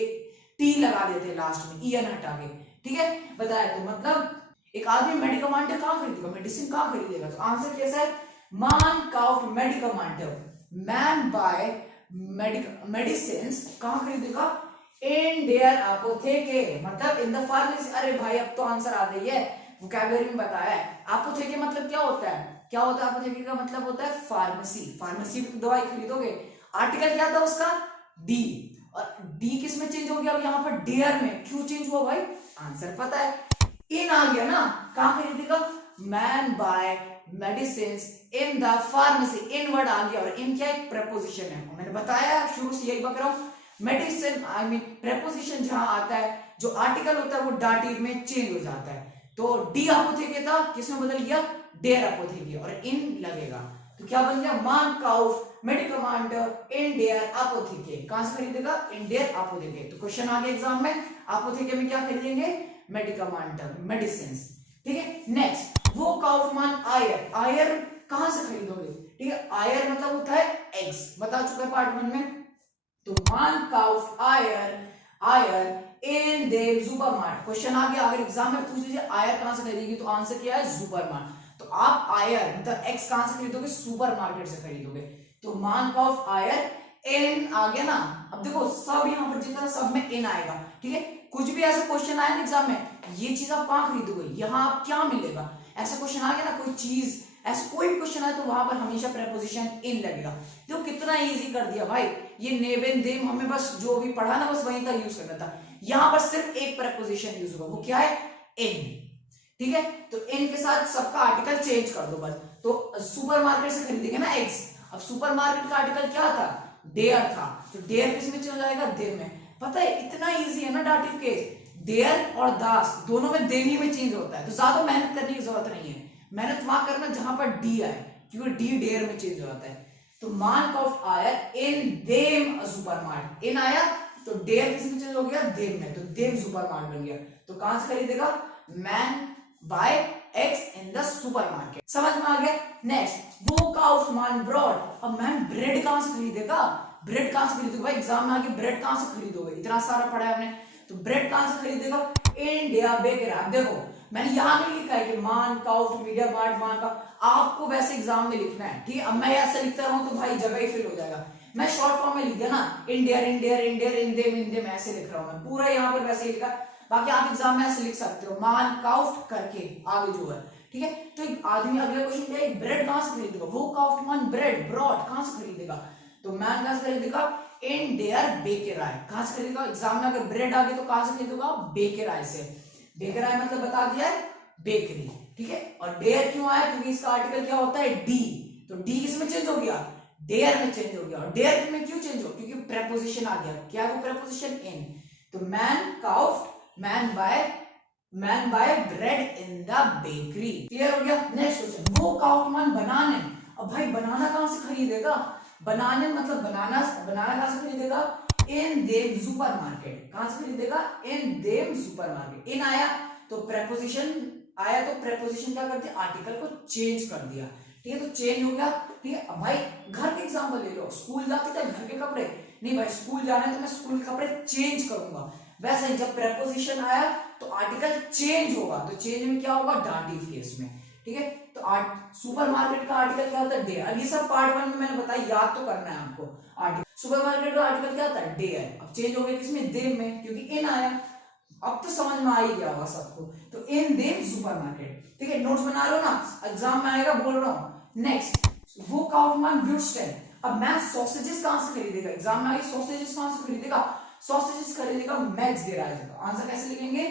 टी लगा देते लास्ट में, ईएन हटा के, ठीक है। बताया तो मतलब एक आदमी मेडिकमेंट कहाँ खरीदेगा, मेडिसिन कहाँ खरीदेगा, तो आंसर कैसा है, मान काउफ्ट मेडिकमेंट, मैन बाय मेडिसिन कहाँ खरीदेगा, इन देयर अपोथेके, मतलब इन द फार्मेसी। अरे भाई अब तो आंसर आ गई है, वोकैबुलरी में बताया है। अपोथेके मतलब क्या होता है, क्या होता है अपोथेके का मतलब होता है फार्मेसी, फार्मेसी में दवाई खरीदोगे। आर्टिकल क्या था उसका, डी, और डी किस में चेंज हो गया, अब यहाँ पर डेयर में, क्यों चेंज हुआ भाई, आंसर पता है, इन आ गया ना, कहां खरीदेगा, man buy medicine in the pharmacy, in word आ गया, और इन क्या एक प्रेपोजिशन है, मैंने बताया शुरू से यही बक रहा हूं, मेडिसिन आई मीन प्रेपोजिशन जहां आता है, जो आर्टिकल होता है वो डाटिव में चेंज हो जाता है। तो डी अपोथेके था, किसमें बदल गया, डेयर अपोथेके, और इन लगेगा तो क्या बन गया, मान काउफ मेडिकमेंट इन डेयर अपोथेके, कहां से खरीदेगा, इन डेयर अपोथेके। तो क्वेश्चन आ गया एग्जाम में, अपोथेके में क्या खरीदेंगे, मेडिकमेंट मेडिसिन, ठीक है। नेक्स्ट, वो काउफमान आयर, आयर कहां से खरीदोगे, ठीक है, आयर मतलब होता है एग्स, बता चुका है पार्ट 1 में। तो मान काउफ आयर, आयर इन देव सुपरमार्ट, क्वेश्चन आ गया, अगर एग्जाम में पूछ लीजिए आयर कहां से खरीदेगी, तो आंसर क्या है, सुपरमार्ट। तो आप आयर मतलब एक्स कहां से खरीदोगे, सुपरमार्केट से खरीदोगे। तो मान काउफ आयर इन आ गया ना। अब देखो सब यहाँ पर जितना सब में इन आएगा, ठीक है। कुछ भी ऐसा क्वेश्चन आया ना एग्जाम में, ये चीज आप कहां खरीदोगे, यहाँ आप क्या मिलेगा, ऐसा क्वेश्चन आ गया ना, कोई चीज ऐसा कोई भी क्वेश्चन आए तो वहां पर हमेशा प्रेपोजिशन इन लगेगा। देखो कितना इजी कर दिया भाई, ये नेबेन देम हमें बस जो भी पढ़ा ना बस वहीं तक यूज करना था, यहां पर सिर्फ एक प्रेपोजिशन यूज होगा, वो क्या है, इन, ठीक है। तो इन के साथ सबका आर्टिकल चेंज कर दो बस। तो सुपरमार्केट से खरीदेंगे ना एग्स, अब सुपरमार्केट का आर्टिकल क्या था, डेयर था, तो डेयर किस में चेंज हो जाएगा, देम में। पता है इतना इजी है ना डाटिव केस, देयर और दास दोनों में देनी में चेंज होता है, तो ज्यादा मेहनत करने की जरूरत नहीं है, मेहनत वहां करना जहां पर डी आए, क्योंकि डी डेयर में चेंज हो जाता है। तो मान काउफ आयर इन देम सुपरमार्ट, इन आया तो डेयर किस में चेंज हो गया, देम में, तो देम सुपरमार्ट बन गया। तो कहां से खरीदेगा, man buy eggs in the supermarket. समझ में आ गया? नेक्स्ट, वो काउफ मैन ब्रॉड। अब मैन ब्रेड कहां से खरीदेगा? ब्रेड कहां से खरीदोगे भाई? एग्जाम में आके ब्रेड कहां से खरीदोगे? इतना सारा पढ़ा है हमने, तो ब्रेड कहां से खरीदेगा? India baker. अब देखो मैंने यहां नहीं लिखा है कि मान काउफ मीडिया मार्ट मान का, आपको वैसे एग्जाम में लिखना है, ठीक है। अब मैं ऐसे लिखता रहूं तो भाई जगह ही फिल हो जाएगा। मैं शॉर्ट फॉर्म में लिख दिया ना, इंडिया इंडिया इंडिया इंडेम इंडेम, ऐसे लिख रहा हूं मैं पूरा यहाँ पर वैसे लिखा। बाकी आप एग्जाम में ऐसे लिख सकते हो मान काउफ करके आगे जो है, ठीक है। तो एक आदमी, अगला क्वेश्चन क्या है, ब्रेड कहां से खरीदेगा? वो काउफ मान ब्रेड ब्रॉड कहां से खरीदेगा? तो मैन कहां से खरीदेगा? इन देयर बेकराय। कहां से खरीदेगा? एग्जाम में अगर ब्रेड आ गई तो कहां से खरीदेगा? बेकराय से। बेकराय मतलब बता दिया है बेकरी, ठीक है। और डेयर क्यों आया? क्योंकि इसका आर्टिकल क्या होता है? डी। तो डी किसमें चेंज हो गया? डेयर में चेंज हो गया। और डेयर में क्यों चेंज हो? क्योंकि प्रेपोजिशन आ गया। क्या वो प्रेपोजिशन? इन। तो मैन काउफ्ड, man buy bread in the bakery. Clear हो गया? नेक्स्ट क्वेश्चन, वो काउफ्ड मैन बनाने। अब भाई बनाना कहां से खरीदेगा? बनाने मतलब बनाना कहां से खरीदेगा? इन देम सुपरमार्केट। कहां से खरीदेगा? इन देम सुपरमार्केट। इन आया तो प्रेपोजिशन आया, तो प्रेपोजिशन क्या कर दिया? आर्टिकल को चेंज कर दिया, ठीक है। तो चेंज हो गया, ठीक है। अब भाई घर के एग्जांपल ले लो, स्कूल जाते थे घर के कपड़े, नहीं भाई स्कूल जाना है तो मैं स्कूल के कपड़े चेंज करूंगा। वैसे ही जब प्रेपोजिशन आया तो आर्टिकल चेंज होगा, तो चेंज में क्या होगा? डाटिव केस में, ठीक है। तो सुपरमार्केट का आर्टिकल क्या होता है? डे। अब ये सब पार्ट 1 में मैंने बताया, याद तो करना है आपको। आर्टिकल सुपरमार्केट का आर्टिकल क्या होता है? डे है। अब चेंज हो गया किसमें? देम में, क्योंकि इन आया। अब तो समझ में आ ही गया होगा सबको। तो इन देम सुपरमार्केट, ठीक है। नोट्स बना रहे हो ना, एग्जाम में आएगा, बोल रहा हूं। नेक्स्ट, वो काउफमैन व्यूस्टेन। अब मैं सॉसेजेस कहां से खरीदेगा? एग्जाम में आएगी, सॉसेजेस कहां से खरीदेगा? सॉसेजेस खरीदेगा मैक्स गैराज का। आंसर कैसे लिखेंगे?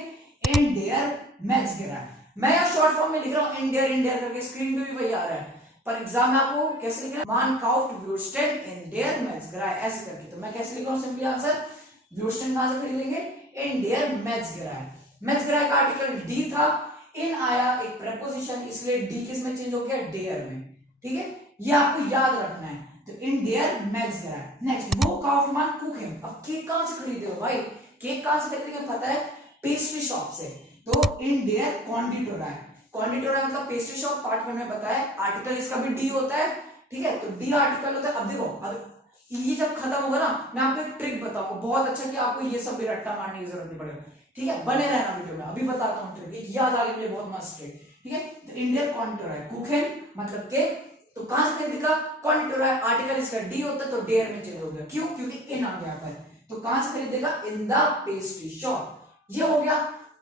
In their max garage. मैं यहाँ शॉर्ट फॉर्म में लिख रहा हूँ इंडियर इंडियर करके, स्क्रीन पे भी वही आ रहा है, पर एग्जाम में आपको कैसे लिखना है? मान काउफ्ड व्यूस्टेन इन देयर मैक्स गैराज, ऐसे करके। तो मैं कैसे लिख रहा हूँ? सिंपली आंसर, व्यूस्टेन कहां से खरीदेंगे? In their max garage. Max garage का आर्टिकल डी था, इन आया एक प्रेपोजिशन, इसलिए डी किस में चेंज हो गया? डेयर में, ठीक है। ये आपको याद रखना है। तो in their max garage. Next, वो काउफमैन कुकिंग। अब केक कहां से खरीदे हो भाई? केक कहां से खरीदेंगे? पता है, पेस्ट्री शॉप से। तो इन देयर कॉन्डिटोरा है। कॉन्डिटोरा मतलब पेस्ट्री शॉप, पार्ट में बताया। आर्टिकल इसका भी डी होता है, ठीक है। तो डी आर्टिकल होता है। अब देखो, अब ये जब खत्म होगा ना, मैं आपको एक ट्रिक बताऊंगा बहुत अच्छा, कि आपको ये सब भी रट्टा मारने की जरूरत नहीं पड़ेगा, ठीक है। बने रहना वीडियो में, अभी बताता हूँ ट्रिक, याद आ गया मुझे, बहुत मस्त ट्रिक, ठीक है। तो इंडियन कॉन्डिटोरा है, कुकिंग मतलब केक। तो कहां से खरीदेगा? कॉन्डिटोरा है, आर्टिकल इसका डी होता है, तो डेयर में चेंज हो गया। क्यों? क्योंकि इन आ गया है। तो कहां से खरीदेगा? In the pastry shop. ये हो गया।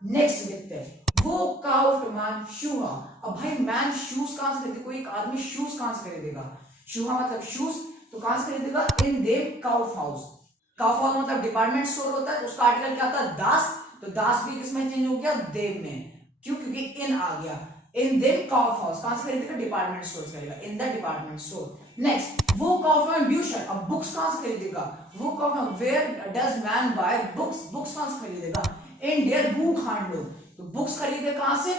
नेक्स्ट देखते हैं, वो काउफ्ड मैन शूहा। अब भाई मैन शूज कहां से खरीदेगा? कोई एक आदमी शूज कहां से खरीदेगा? शूहा मतलब शूज, तो कहां से खरीदेगा? इन देम काउफ हाउस। काउफ हाउस मतलब डिपार्टमेंट स्टोर होता है, उसका आर्टिकल क्या था? दास। तो दास भी किसमें चेंज हो गया? देम में। क्यों? क्योंकि इन आ गया। इन देम काउफ हाउस कहां से खरीदेगा? डिपार्टमेंट स्टोर से खरीदेगा, in the department store. Next, वो काउफमैन ब्यूशर। अब बुक्स कहां से खरीदेगा? वो काउफमैन, where does man buy books? Books कहां से खरीदेगा? इन देयर बुक हैंडलूम। तो बुक्स खरीदे कहां से?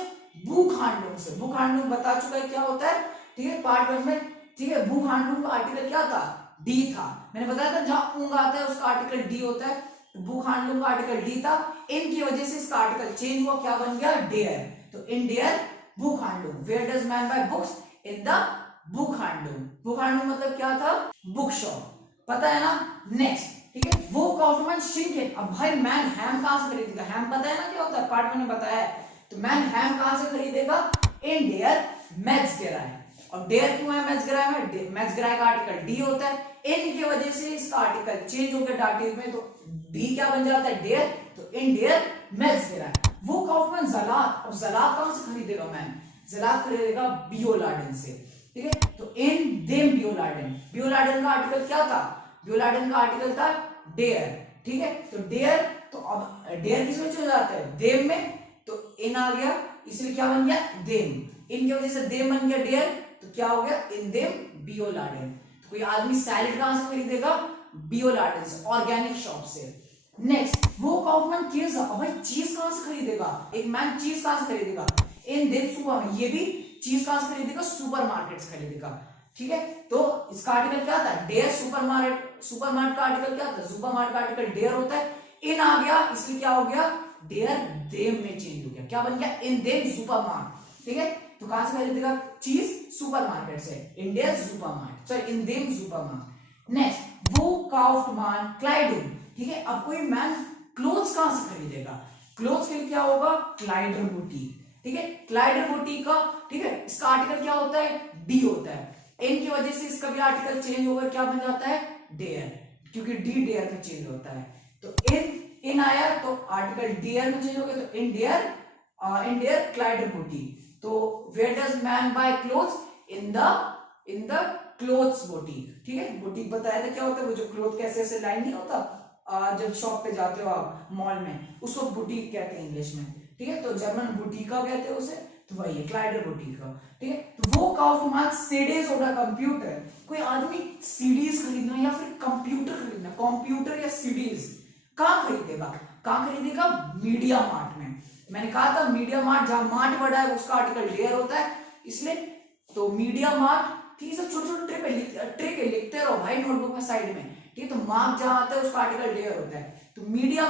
बुक हैंडलूम से। बुक हैंडलूम बता चुका है क्या होता है, ठीक है, पार्ट 1 में, ठीक है। बुक हैंडलूम का आर्टिकल क्या था? डी था। मैंने बताया था जहां ऊंग आता है उसका आर्टिकल डी होता है। बुक हैंडलूम का आर्टिकल डी था, इनकी वजह से इसका आर्टिकल चेंज हुआ, क्या बन गया? डेयर। तो इन डेयर बुक हैंडलूम। Where does man buy books? In the बुक हैंडलूम। बुक हैंडलूम मतलब क्या था? बुक शॉप, पता है ना। नेक्स्ट, ठीक है, वो काउफमैन शिंकेन। अब भाई मैन हैम कहां से खरीदेगा? हैम पता है ना क्या होता है, पार्ट में बताया है। तो मैन हैम कहां से खरीदेगा? इन डेयर मैक्स गैराज। और डेयर क्यों है मैक्स गैराज में? मैक्स गैराज का आर्टिकल डी होता है, इन की वजह से इसका आर्टिकल चेंज हो गया डाटिव में, तो डी क्या बन जाता है? डेयर। तो इन डेयर मैक्स गैराज। वो काउफमैन जलात। अब जलात कहां से खरीदेगा? मैन जलात खरीदेगा बियोलाडेन से, ठीक है। तो इन देम बियोलाडेन। बियोलाडेन का आर्टिकल क्या था? बियोलाडेन का आर्टिकल था डेयर, ठीक है। तो डेयर, तो अब डेयर किस में चल जाता है? देम में। तो इन आ गया, इसलिए क्या बन गया? देम। इन की वजह से देम बन गया डेयर, तो क्या हो गया? इन देम बियोलाडेन। तो कोई आदमी सैलेड कहां से खरीदेगा? बियोलाडेन से, ऑर्गेनिक शॉप से। नेक्स्ट, वो काउफमैन चीज। अब भाई चीज कहां से खरीदेगा? एक मैन चीज कहां से खरीदेगा? इन देम सुपर। ये भी चीज कहां से खरीदेगा? सुपरमार्केट से खरीदेगा, ठीक है। तो इसका आर्टिकल क्या था? डेयर। सुपरमार्केट, सुपरमार्केट का आर्टिकल क्या था? सुपरमार्केट का आर्टिकल डेयर होता है, इन आ गया, इसलिए क्या हो गया? डेयर देम में चेंज हो गया, क्या बन गया? इन देम सुपरमार्केट। ठीक है, तो कहां से खरीदेगा चीज? सुपरमार्केट से, India supermarket, sorry Indian supermarket. Next, वो काउफ्ट मान क्लाइडन, ठीक है। अब कोई मैन क्लोथ्स कहां से खरीदेगा? क्लोथ्स के लिए क्या होगा? क्लाइडर बुटीक, ठीक है, क्लाइडर बुटीक का, ठीक है, इसका आर्टिकल क्या होता है? डी होता है। इन की वजह से इसका भी आर्टिकल चेंज होकर क्या बन जाता है? डेयर, क्योंकि डी डेयर में चेंज होता है। तो इन आया तो आर्टिकल डेयर में चेंज हो गया, तो इन डेयर क्लाइडर बुटीक। तो where does man buy clothes? In the clothes boutique, ठीक है। बुटीक बताया था क्या होता है, वो जो क्लोथ कैसे ऐसे लाइन नहीं होता, जब शॉप पे जाते हो आप मॉल में, उसको बुटीक कहते हैं इंग्लिश में, ठीक है। तो जर्मन बुटीका कहते हैं उसे, तो वही है क्लाइडर बुटीका, ठीक है। तो वो काउफ्ट मान सीडीज होगा कंप्यूटर। कोई आदमी सीडीज खरीदना या फिर कंप्यूटर खरीदना, कंप्यूटर या सीडीज कहां खरीदेगा? कहां खरीदेगा? मीडिया मार्ट में। मैंने कहा था मीडिया मार्ट, जहां मार्ट बड़ा है उसका आर्टिकल डेयर होता है, इसलिए तो मीडिया मार्ट, ठीक है। सब छोटे छोटे ट्रिक लिखते रहो भाई नोटबुक में साइड में, ठीक है। तो मार्क जहां आता है उसका आर्टिकल डेयर होता है। तो मीडिया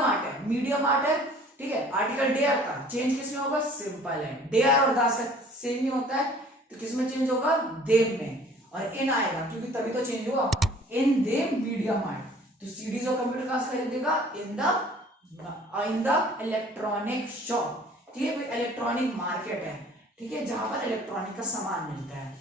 मार्ट है, ठीक है। आर्टिकल डेयर का चेंज किसमें होगा? सिंपल है, डेयर और दास का सेम ही होता है, तो किसमें चेंज होगा? देम में। और इन आएगा क्योंकि तभी तो चेंज होगा, इन देम मीडिया मार्ट। तो सीडीज और कंप्यूटर कहां से खरीदेगा? इन द इलेक्ट्रॉनिक शॉप, ठीक है। कोई इलेक्ट्रॉनिक मार्केट है, ठीक है, जहां पर इलेक्ट्रॉनिक का सामान मिलता है,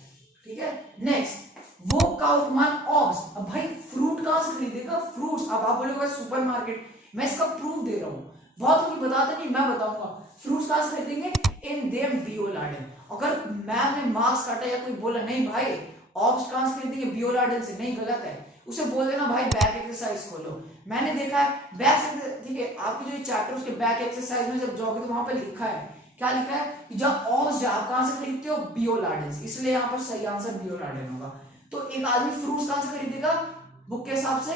ठीक है। नेक्स्ट, वो काउफ्ट मान ऑब्स। अब भाई फ्रूट कहां से खरीदेगा? फ्रूट्स। अब आप बोलोगे सुपरमार्केट, मैं इसका प्रूफ दे रहा हूं, बहुत कोई बताते नहीं, मैं बताऊंगा। फ्रूट्स कहां से खरीदेंगे? इन देम बियोलार्डन। अगर मैम ने मार्क्स काटा या कोई बोला नहीं भाई ऑब्स कहां से खरीदेंगे? बियोलार्डन से, नहीं, गलत है, उसे बोल देना भाई बैक एक्सरसाइज खोलो। मैंने देखा है बैक, ठीक है, आपकी जो चैप्टर उसके बैक एक्सरसाइज में जब जाओगे तो वहां पर लिखा है, क्या लिखा है कि जब ऑब्स आप कहां से खरीदते हो? बियोलार्डन, इसलिए यहां पर सही आंसर बियोलार्डन होगा। तो एक आदमी फ्रूट्स कहां से खरीदेगा बुक के हिसाब से?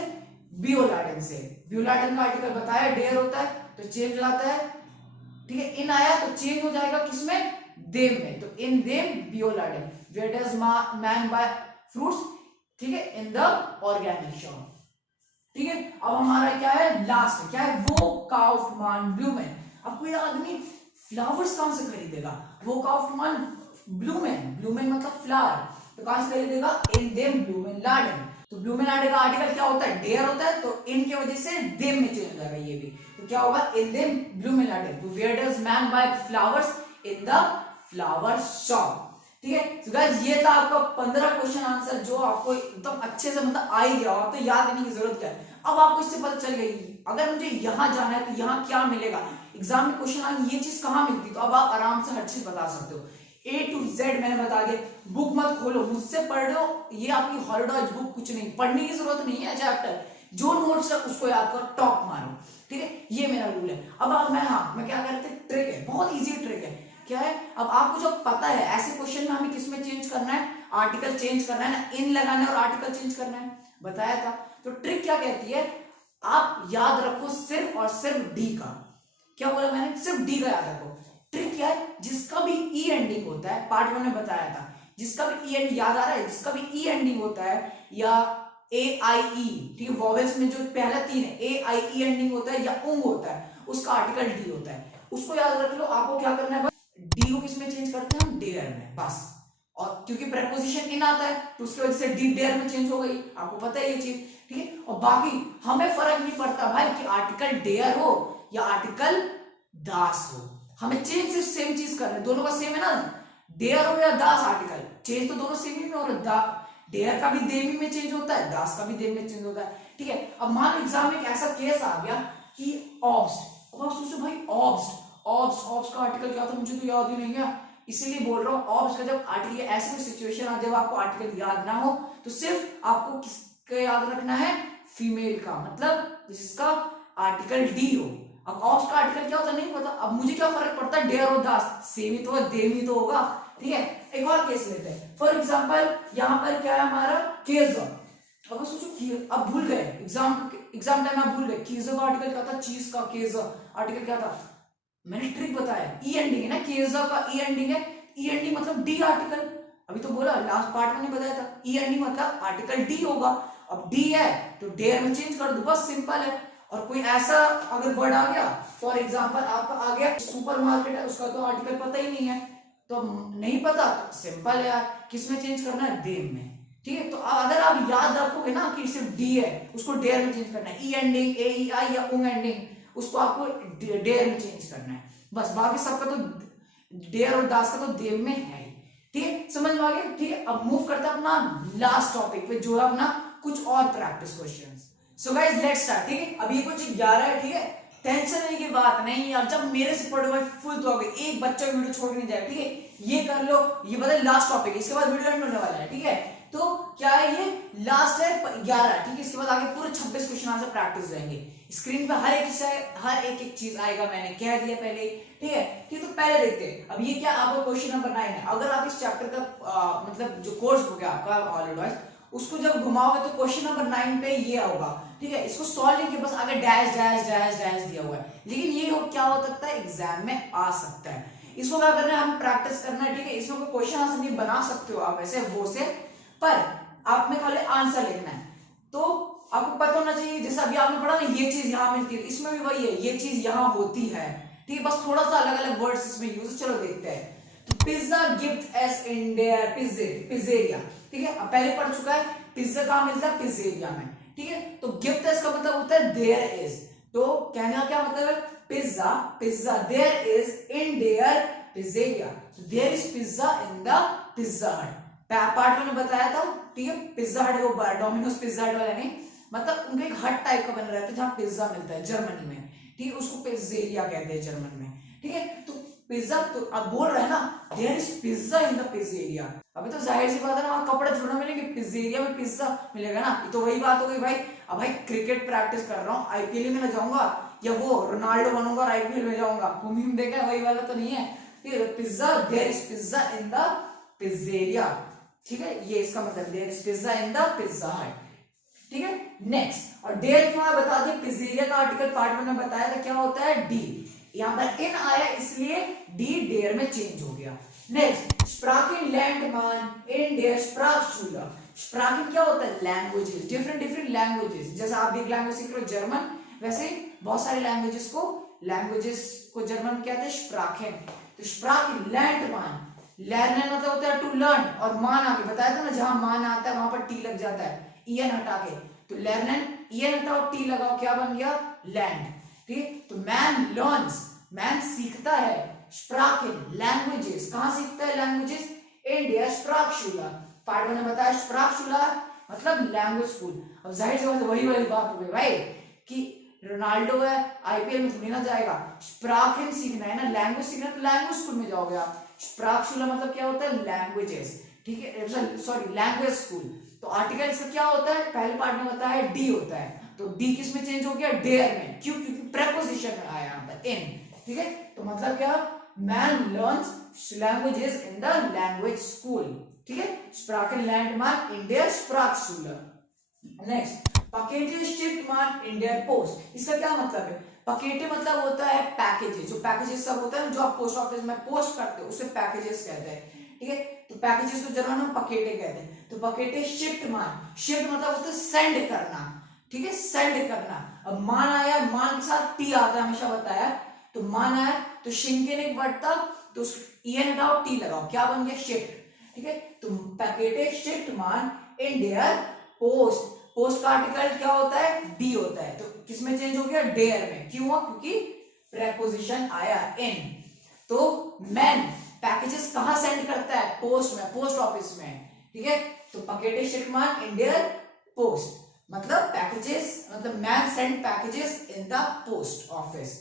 बियोलार्डन से। बियोलार्डन का आर्टिकल बताया डेयर होता है, तो चेंज लाता है, ठीक है। इन आया तो चेंज हो जाएगा किसमें? देम में। तो इन देम बियोलार्डन। Where does man buy fruits, ठीक है, इन द ऑर्गेनिक शॉप, ठीक है। अब हमारा क्या है? लास्ट क्या है? वो काउफ्ट मान ब्लूमेन। अब कोई आदमी फ्लावर्स कहां से खरीदेगा? वो काउफ्ट मान ब्लूमेन मतलब फ्लावर, तो कहां से खरीदेगा? इन देम ब्लूमेन लार्डन। तो ब्लूमेन लार्डन का आर्टिकल क्या होता है? डेयर होता है, तो इन की वजह से देम में चेंज हो जाएगा ये भी, तो क्या होगा? इन देम ब्लूमेन लार्डन। तो where does man buy flowers? In the flower shop, ठीक है। तो गाइस ये था आपका 15 क्वेश्चन आंसर, जो आपको एकदम अच्छे से मतलब आ ही गया, आप तो याद करने की जरूरत क्या है। अब आपको इससे पता चल गई अगर मुझे यहां जाना है तो यहां क्या मिलेगा, एग्जाम में क्वेश्चन आए ये चीज कहां मिलती, तो अब आप आराम से हर चीज बता सकते हो। A to Z मैंने बता दिया। बुक मत खोलो, मुझसे पढ़ लो, ये आपकी हॉलीडेज बुक, कुछ नहीं पढ़ने की जरूरत नहीं है। चैप्टर जो नोट्स है उसको याद करो, टॉप मारो, ठीक है, ये मेरा रूल है। अब आप मैं क्या करते हैं, ट्रिक है, बहुत इजी ट्रिक है, क्या है? अब आपको जो पता है ऐसे क्वेश्चन में हमें किसमें चेंज करना है? आर्टिकल चेंज करना है ना, इन लगाना है और आर्टिकल चेंज करना है, बताया था। तो ट्रिक क्या कहती है, आप याद रखो सिर्फ और सिर्फ डी का। क्या बोला मैंने? सिर्फ डी का याद रखो। ट्रिक क्या है? जिसका भी ई एंडिंग होता है, पार्ट 1 में बताया था, जिसका भी ई एंड याद आ रहा है, जिसका भी ई एंडिंग होता है या ए आई ई, ठीक है, वॉवेल्स में जो पहला 3 है ए आई ई एंडिंग होता है या उंग होता है, उसका आर्टिकल डी होता है, उसको याद रख लो। आपको क्या करना है, डी को किसमें चेंज करते हैं हम? डेयर में, बस। और क्योंकि प्रेपोजिशन इन आता है तो उसकी वजह से डी डेयर में चेंज हो गई, आपको पता है ये चीज, ठीक है। और बाकी हमें फर्क नहीं पड़ता भाई कि आर्टिकल डेयर हो या आर्टिकल दास हो, हमें चेंज सिर्फ सेम चीज करना है, दोनों का सेम है ना, डेयर हो या दास, आर्टिकल चेंज तो दोनों सेम ही में हो रहा है। डेयर का भी देमी में चेंज होता है, दास का भी देम में चेंज होता है, ठीक है। अब मान लो एग्जाम में एक ऐसा केस आ गया कि ऑब्स्ट, अब आप सोचो भाई ऑब्स्ट का आर्टिकल क्या था, मुझे तो याद ही नहीं है, इसीलिए बोल रहा हूँ ऑब्स्ट का जब आर्टिकल, ऐसी कोई सिचुएशन आ जब आपको आर्टिकल याद ना हो तो सिर्फ आपको किसका याद रखना है? फीमेल का, मतलब जिसका आर्टिकल डी हो। अब ऑब्स्ट का आर्टिकल क्या होता है नहीं पता, अब मुझे क्या फर्क पड़ता है, डेयर और दास सेम ही तो है, देम ही तो होगा, ठीक है। एक और केस लेते हैं, फॉर एग्जांपल यहाँ पर क्या है हमारा, केज। अब सोचो, अब भूल गए एग्जाम टाइम आप भूल गए, केजो का आर्टिकल क्या था, चीज का केज आर्टिकल क्या था, मैंने ट्रिक बताया, ई एंडिंग है ना, केजा का ई एंडिंग है, ई एंडिंग मतलब डी आर्टिकल, अभी तो बोला लास्ट पार्ट में बताया था, ई एंडिंग मतलब आर्टिकल डी होगा। अब डी है तो डेयर में चेंज कर दो, बस सिंपल है। और कोई ऐसा अगर वर्ड आ गया, फॉर एग्जांपल आपका आ गया सुपरमार्केट है, उसका तो आर्टिकल पता ही नहीं है, तो नहीं पता तो सिंपल है यार, किसमें चेंज करना है, देम में। ठीक है, तो अगर आप याद रखोगे ना कि सिर्फ डी है, उसको डेयर में चेंज करना है, ई एंडिंग, ए ई आई या उंग एंडिंग, उसको आपको डेयर में चेंज करना है बस। बाकी सबका तो डेयर और दास का तो देम में है। ठीक है, समझ में आ गया। ठीक है, अब मूव करते हैं अपना लास्ट टॉपिक पे, जो है अपना कुछ और practice questions. So guys let's start. ठीक है, अभी कुछ 11 है। ठीक है, टेंशन लेने की बात नहीं यार, जब मेरे से पढ़ो भाई फुल तो आगे, एक बच्चा वीडियो छोड़ के नहीं जाएगा। ठीक है, ये कर लो, ये पता है लास्ट टॉपिक है, इसके बाद वीडियो एंड होने वाला है। ठीक है, तो क्या है, ये लास्ट है 11। ठीक है, इसके बाद आगे पूरे 26 क्वेश्चन आंसर प्रैक्टिस रहेंगे। स्क्रीन पे हर एक चीज आएगा, मैंने कह दिया पहले। ठीक है, ठीक, तो पहले देखते हैं। अब ये क्या आपका क्वेश्चन नंबर 9 है। अगर आप इस चैप्टर का मतलब जो कोर्स हो गया आपका ऑलरेडी, उसको जब घुमाओगे तो क्वेश्चन नंबर 9 पे ये होगा। ठीक है, इसको सॉल्व नहीं किया, बस आगे डैश डैश डैश डैश दिया हुआ है, लेकिन ये क्या हो सकता है, एग्जाम में आ सकता है। इसको क्या करना है, हम प्रैक्टिस करना है। ठीक है, इसमें कोई क्वेश्चन आंसर नहीं बना सकते हो आप ऐसे वो से, पर आप में खाली आंसर लिखना है। तो आपको पता होना चाहिए, जैसे अभी आपने पढ़ा ना, ये चीज यहाँ मिलती है, इसमें भी वही है, ये चीज यहाँ होती है। ठीक है, बस थोड़ा सा अलग अलग वर्ड्स इसमें यूज। चलो देखते हैं। तो pizza gift S India pizzeria. ठीक है, अब पहले पढ़ चुका है, पिज्जा कहाँ मिलता है, पिज्जेरिया में। ठीक है, तो गिफ्ट इसका मतलब होता है देयर इज। तो कहने का क्या मतलब है, pizza pizza there is in there pizzeria, there is pizza in the pizza hut. Part में बताया था। ठीक है, पिज्जा हट वो डोमिनोज पिज्जा हट वाला नहीं, मतलब उनका एक हट टाइप का बना रहता है जहां पिज्जा मिलता है जर्मनी में। ठीक है, उसको पिज्जेरिया कहते हैं जर्मन में। ठीक है, तो पिज्जा, तो अब बोल रहे हैं ना, there is pizza in the pizzeria. अभी तो जाहिर सी बात है ना, वहां कपड़े थोड़ा मिलेंगे, पिज्जेरिया में पिज्जा मिलेगा ना। ये तो वही बात हो गई भाई। अब भाई क्रिकेट प्रैक्टिस कर रहा हूँ, आईपीएल में ना जाऊंगा, या वो रोनाल्डो बनूंगा और आईपीएल में जाऊंगा, घूम देखा है, वही वाला तो नहीं है। Pizza, there is pizza in the pizzeria. ठीक है, ये इसका मतलब, there is pizza in the pizza hut. ठीक है, नेक्स्ट, और डेयर क्यों आया बता दिया, पिज्जेरिया का आर्टिकल पार्ट में बताया था क्या होता है, डी। यहां पर इन आया इसलिए डी डेयर में चेंज हो गया। नेक्स्ट, स्प्राकिन लैंडमान इन डेयर स्प्राकशुलर। स्प्राकिन क्या होता है, लैंग्वेजेस, डिफरेंट लैंग्वेजेस। जैसे आप एक लैंग्वेज सीख रहे हो जर्मन, वैसे बहुत सारे लैंग्वेजेस को जर्मन में क्या कहते हैं, स्प्राकिन। तो स्प्राकिन लैंडमान, लर्नर मतलब होता है टू लर्न, और मान आके बताया था ना, जहां मान आता है वहां पर टी लग जाता है, ईएन हटा के। तो लर्नर, ईएन हटाओ टी लगाओ, क्या बन गया, लैंड। ठीक, तो मैन लर्न्स, मैन सीखता है, स्प्राकिन लैंग्वेजेस, कहां सीखता है लैंग्वेजेस, इन देयर स्प्राकशुलर। पार्ट में बताया स्प्राकशुलर मतलब लैंग्वेज स्कूल। अब जाहिर सी बात है, वही बात हो गई भाई कि रोनाल्डो है, आईपीएल में थोड़ी ना जाएगा, स्प्राकिन सीखना है ना, लैंग्वेज सीखना है, तो लैंग्वेज स्कूल में जाओगे आप। स्प्राकशुलर मतलब क्या होता है, लैंग्वेजेस। ठीक है, सॉरी लैंग्वेज स्कूल। तो आर्टिकल इसका क्या होता है, पहले पार्ट में बताया डी होता है, तो डी किस में चेंज हो गया, डेयर में। क्यों, क्योंकि प्रेपोजिशन में आया यहां पर इन। ठीक है, तो मतलब क्या, man learns languages in the language school. ठीक है, स्प्राकन लैंडमार्क इन देयर स्प्राकशुलर। नेक्स्ट, पकेटे शिफ्ट मान इन देयर पोस्ट। इसका क्या मतलब है, पकेटे मतलब होता है पैकेजेस, जो पैकेजेस सब होता है जो आप पोस्ट ऑफिस में पोस्ट करते हो उसे पैकेजेस कहते हैं। ठीक है, तो पैकेजेस को जर्मन में पकेटे कहते हैं। तो पकेटे शिफ्ट मान, शिफ्ट मतलब होता है सेंड करना। ठीक है, सेंड करना। अब मान आया, मान के साथ टी आता है, हमेशा बताया। तो मान आया तो शिंकेन एक वर्ड था, तो ईएन हटाओ टी लगाओ, क्या बन गया, शिफ्ट। ठीक है, तो पैकेटे शिफ्ट मान इन देयर पोस्ट। पोस्ट का आर्टिकल क्या होता है, डी होता है, तो किसमें चेंज हो गया, डेयर में। क्यों हुआ, क्योंकि प्रेपोजिशन आया इन। तो मैन पैकेजेस कहां सेंड करता है, पोस्ट में, पोस्ट ऑफिस में। ठीक है, तो पकेटे शिफ्ट मान इन देयर पोस्ट मतलब पैकेजेस, मतलब man send packages in the post office.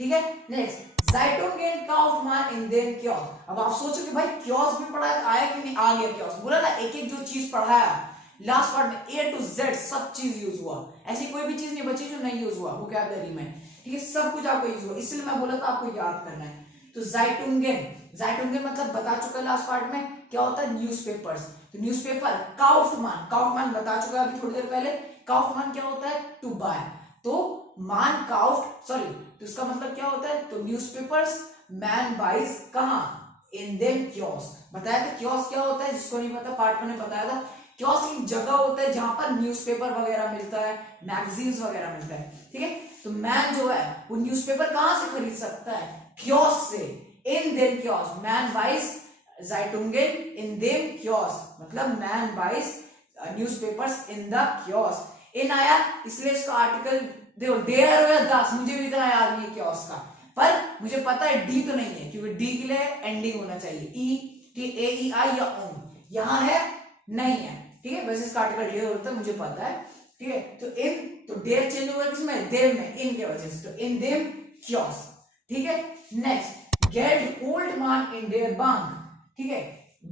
ठीक है, नेक्स्ट, ज़ाइटुंगेन काउफमान इन देन कियोस्क। अब आप सोचो कि भाई कियोस्क में पढ़ा आया कि नहीं, आ गया कियोस्क। बोला ना, एक एक जो चीज पढ़ाया लास्ट पार्ट में ए टू जेड सब चीज यूज हुआ, ऐसी कोई भी चीज नहीं बची जो नहीं यूज हुआ वोकैबुलरी में। ठीक है, सब कुछ आपको यूज हुआ, इसलिए मैं बोला था आपको याद करना है। तो ज़ाइटुंगेन, ज़ाइटुंगेन मतलब बता चुका लास्ट पार्ट में, क्या होता है, न्यूज़पेपर्स। तो न्यूज़पेपर, काउफमान, काउफमान बता चुका अभी थोड़ी देर पहले। काउफमान क्या होता है, टू बाय। तो मान काउफ, सॉरी, तो इसका मतलब क्या होता है, तो न्यूज़पेपर्स मैन बाइज कहां, इन देम कियोस्क। बताया था कियोस्क क्या होता है, जिसको नहीं पता पार्ट में बताया था। कियोस्क एक जगह होता है जहां पर न्यूज़पेपर वगैरह मिलता है, मैगजीन्स वगैरह मिलता है। ठीक है, तो मैन जो है वो न्यूज़पेपर कहां से खरीद सकता है, कियोस्क से। इन देम कियोस्क, man buys Zeitungen in dem Kiosk, मतलब man buys newspapers in the kiosk. In आया इसलिए इसका आर्टिकल देखो डेयर या दास, मुझे भी इतना याद नहीं है कियोस्क का, पर मुझे पता है डी तो नहीं है क्योंकि डी के लिए एंडिंग होना चाहिए, ई टी ए ई आई या ओन, यहाँ है नहीं है, ठीक है। वैसे इसका आर्टिकल डेयर होता है मुझे पता है, ठीक है। तो इन तो डेयर चेंज होगा किसमें, देव में, इन के वजह से, तो इन देम कियोस्क, ठीक है। Next get old man in their bank, ठीक है।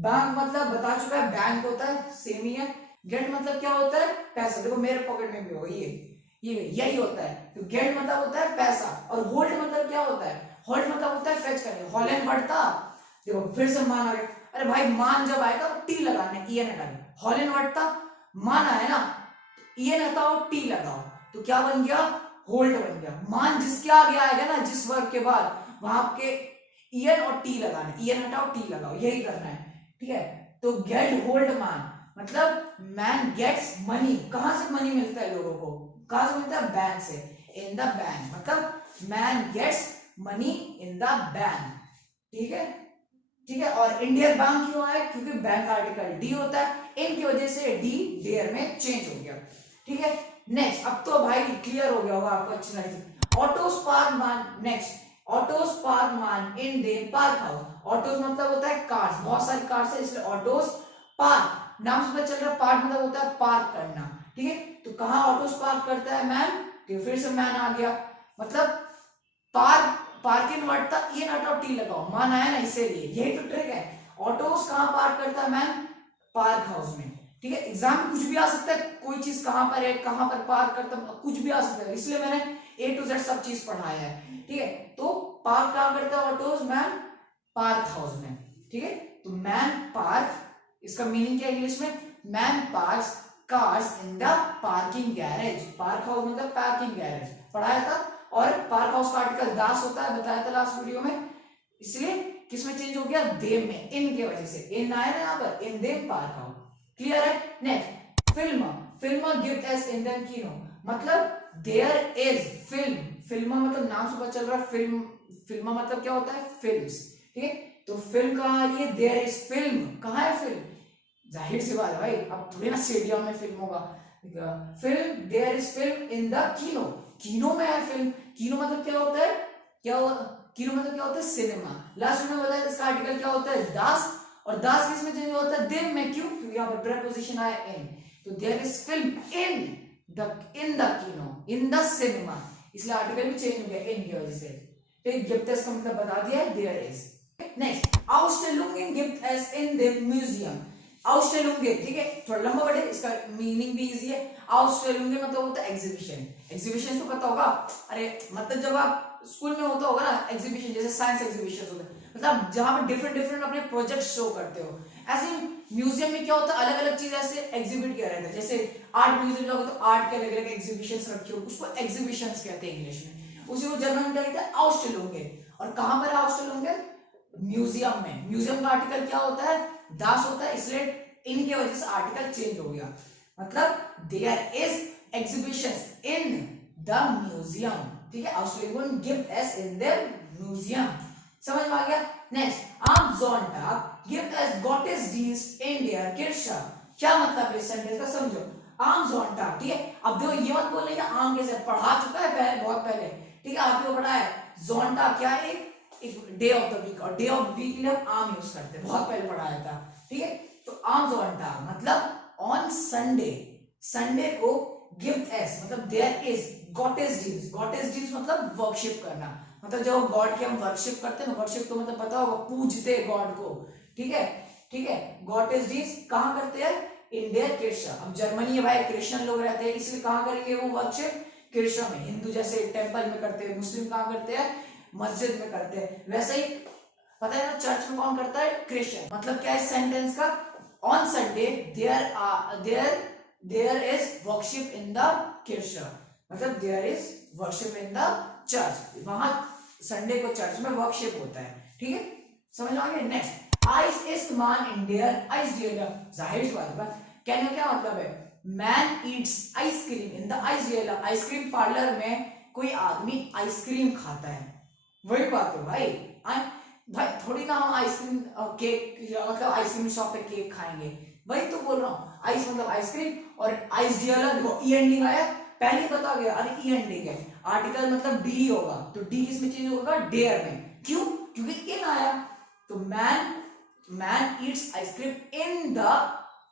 बैंक मतलब बता चुका है, बैंक होता है सेम ही है। गेट मतलब क्या होता है, पैसा, देखो मेरे पॉकेट में भी होगा ये यही होता है। तो गेट मतलब होता है पैसा, और होल्ड मतलब क्या होता है, होल्ड मतलब होता है फेच करने, हॉलैंड बढ़ता, देखो फिर से मान आ गया, अरे भाई मान जब आएगा तो टी लगाने, ई एन हटाओ, हॉलैंड बढ़ता, मान आया ना, ई एन हटाओ टी लगाओ, तो क्या बन गया, होल्ड बन गया। मान जिसके आगे आएगा ना, जिस वर्ब के बाद, वहां आपके ई एन और टी लगाना, ई एन हटाओ टी लगाओ, यही करना है, ठीक है। तो गेट होल्ड मैन मतलब मैन गेट्स मनी, कहां से मनी मिलता है लोगों को, कहां से मिलता है, बैंक से, इन द बैंक, मतलब man gets money in the bank, ठीक है, ठीक है। और इंडियन बैंक क्यों आया, क्योंकि बैंक आर्टिकल डी होता है, इनकी वजह से डी डेयर में चेंज हो गया, ठीक है। नेक्स्ट, अब तो भाई क्लियर हो गया होगा आपको अच्छी तरह से। Autos park man, next autos park man in they park house, autos मतलब होता है कार्स, बहुत सारी कार्स है इसलिए ऑटोस पार्क, नाम से पता चल रहा है, पार्क मतलब होता है पार्क करना, ठीक है। तो कहां ऑटोस पार्क करता है, मैन, तो फिर से मैन आ गया, मतलब पार्क, पार्किंग वर्ड था, ये हटाओ टी लगाओ, मान आया ना, इसीलिए यही तो ट्रिक है। ऑटोस कहां पार्क करता है, मैन, पार्क हाउस में, ठीक है। एग्जाम में कुछ भी आ सकता है, कोई चीज कहां पर है, कहां पर पार्क करता है, कुछ भी आ सकता है, इसलिए मैंने ए टू जेड सब चीज पढ़ाया है, ठीक है। तो पार्क कहां करता है ऑटोस, मैन, पार्क हाउस में, ठीक है। तो मैन पार्क, इसका मीनिंग क्या है इंग्लिश में, man parks cars in the parking garage, park house मतलब पार्किंग गैरेज, पढ़ाया था। और पार्क हाउस का आर्टिकल दास होता है, बताया था लास्ट वीडियो में, इसलिए किसमें चेंज हो गया, देम में, इन के वजह से, इन आया ना यहाँ पर, इन देम पार्क हाउस, क्लियर है। नेक्स्ट फिल्म, फिल्म गिफ्ट एस इन देम कीनो, मतलब देयर इज फिल्म, फिल्म मतलब नाम से पता चल रहा है, फिल्म, फिल्म मतलब क्या होता है, फिल्म्स, ठीक है। तो फिल्म कहां आ रही है, देयर इज फिल्म, कहां है फिल्म, जाहिर सी बात है भाई, अब थोड़ी ना स्टेडियम में फिल्म होगा, film, there is film in the कीनो, कीनो में है फिल्म, कीनो मतलब क्या होता है, क्या हो, कीनो मतलब क्या होता है, सिनेमा। लास्ट में बताया इसका आर्टिकल क्या होता है, दास, और दास किस में चेंज होता है, देम में, क्यों, क्योंकि यहाँ पर प्रीपोजिशन आया इन, तो there is film in the कीनो, इन द सिनेमा, इसलिए आर्टिकल भी चेंज हो गया इन की वजह से, तो गिफ्ट का मतलब बता दिया है, there is. Next Ausstellungen gibt es in dem Museum, Ausstellungen, ठीक है, थोड़ा लंबा वर्ड है, इसका मीनिंग भी इजी है। Ausstellungen मतलब होता है एग्जीबिशन, एग्जीबिशन तो पता होगा, अरे मतलब जब आप स्कूल में होता होगा ना एग्जीबिशन, जैसे साइंस एग्जीबिशन होता है, मतलब जहां पे डिफरेंट डिफरेंट अपने प्रोजेक्ट शो करते हो, ऐसे म्यूजियम में क्या होता है, अलग अलग चीज ऐसे एग्जिबिट किया रहता है, जैसे आर्ट म्यूजियम जाओगे तो आर्ट के अलग अलग एग्जीबिशंस रखे हो, उसको एग्जीबिशंस कहते हैं इंग्लिश में, उसी को जर्मन में क्या कहते हैं, Ausstellungen। और कहां पर Ausstellungen, म्यूजियम में, म्यूजियम का आर्टिकल क्या होता है, दास होता है, इसलिए इनके वजह से आर्टिकल चेंज हो गया, मतलब there is exhibitions in the museum, ठीक है। Ausstellungen gibt es in dem Museum, समझ में आ गया। Next am Sonntag gibt es Gottesdienst in der Kirche, क्या मतलब है इस सेंटेंस का, समझो, am Sonntag, ठीक है। अब देखो ये मत बोलना कि आम कैसे, पढ़ा चुका है पहले, बहुत पहले, ठीक है, आपको पढ़ा है, Sonntag क्या है, एक डे ऑफ द वीक, और डे ऑफ वीक के लिए हम आम यूज करते हैं, बहुत पहले पढ़ाया था, ठीक है। तो आम Sonntag मतलब ऑन संडे, संडे को गिफ्ट एस मतलब देयर इज गॉटेस डीन्स मतलब वर्शिप करना, मतलब जब गॉड की हम वर्शिप करते हैं ना, वर्शिप तो मतलब पता होगा, पूजते गॉड को, ठीक है, ठीक है। गॉटेस डीन्स कहां करते हैं, इन देयर किर्शा, अब जर्मनी है भाई, क्रिश्चियन लोग रहते हैं, इसलिए कहां करेंगे वो वर्शिप, किर्शा में, हिंदू जैसे टेंपल में करते हैं, मुस्लिम कहां करते हैं, मस्जिद में करते हैं, वैसे ही पता है ना चर्च में कौन करता है, क्रिश्चियन। मतलब क्या है सेंटेंस का, on Sunday there is worship in the किर्शा, मतलब there is worship in the church, वहां संडे को चर्च में वर्शिप होता है, ठीक है, समझ आ गया। नेक्स्ट आइस इस्ट मान इन देयर आइस डियर, जाहिर सी बात है, कहने का क्या मतलब है, man eats ice cream in the आइस डियर, आइसक्रीम पार्लर में कोई आदमी आइसक्रीम खाता है, वही बात है भाई, भाई थोड़ी ना हम आइसक्रीम केक मतलब आइसक्रीम शॉप पे केक खाएंगे, वही तो बोल रहा हूँ। आइस मतलब आइसक्रीम और आइस डी अलग, देखो ई एंडिंग आया, पहले ही बता गया, अरे ई एंडिंग है, आर्टिकल मतलब डी होगा, तो डी किस में चेंज होगा, डेयर में। क्यों? क्योंकि इन आया, तो man eats ice cream in the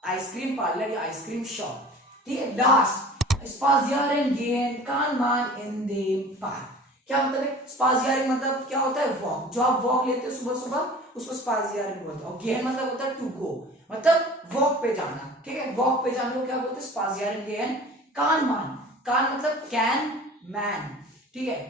ice cream parlour या आइसक्रीम शॉप। ठीक है, लास्ट स्पाजियारिंग गेन कान मान इन द पार्क। क्या मतलब है स्पाजियारिंग? मतलब क्या होता है, वॉक, जो आप वॉक लेते हो सुबह सुबह उसको स्पाजियारिंग बोलते हैं। और गेन मतलब होता है टू गो, मतलब वॉक पे जाना। ठीक है, वॉक पे जाने को क्या बोलते हैं, स्पाजियारिंग गेन कान मान। कान मतलब कैन मैन, ठीक है,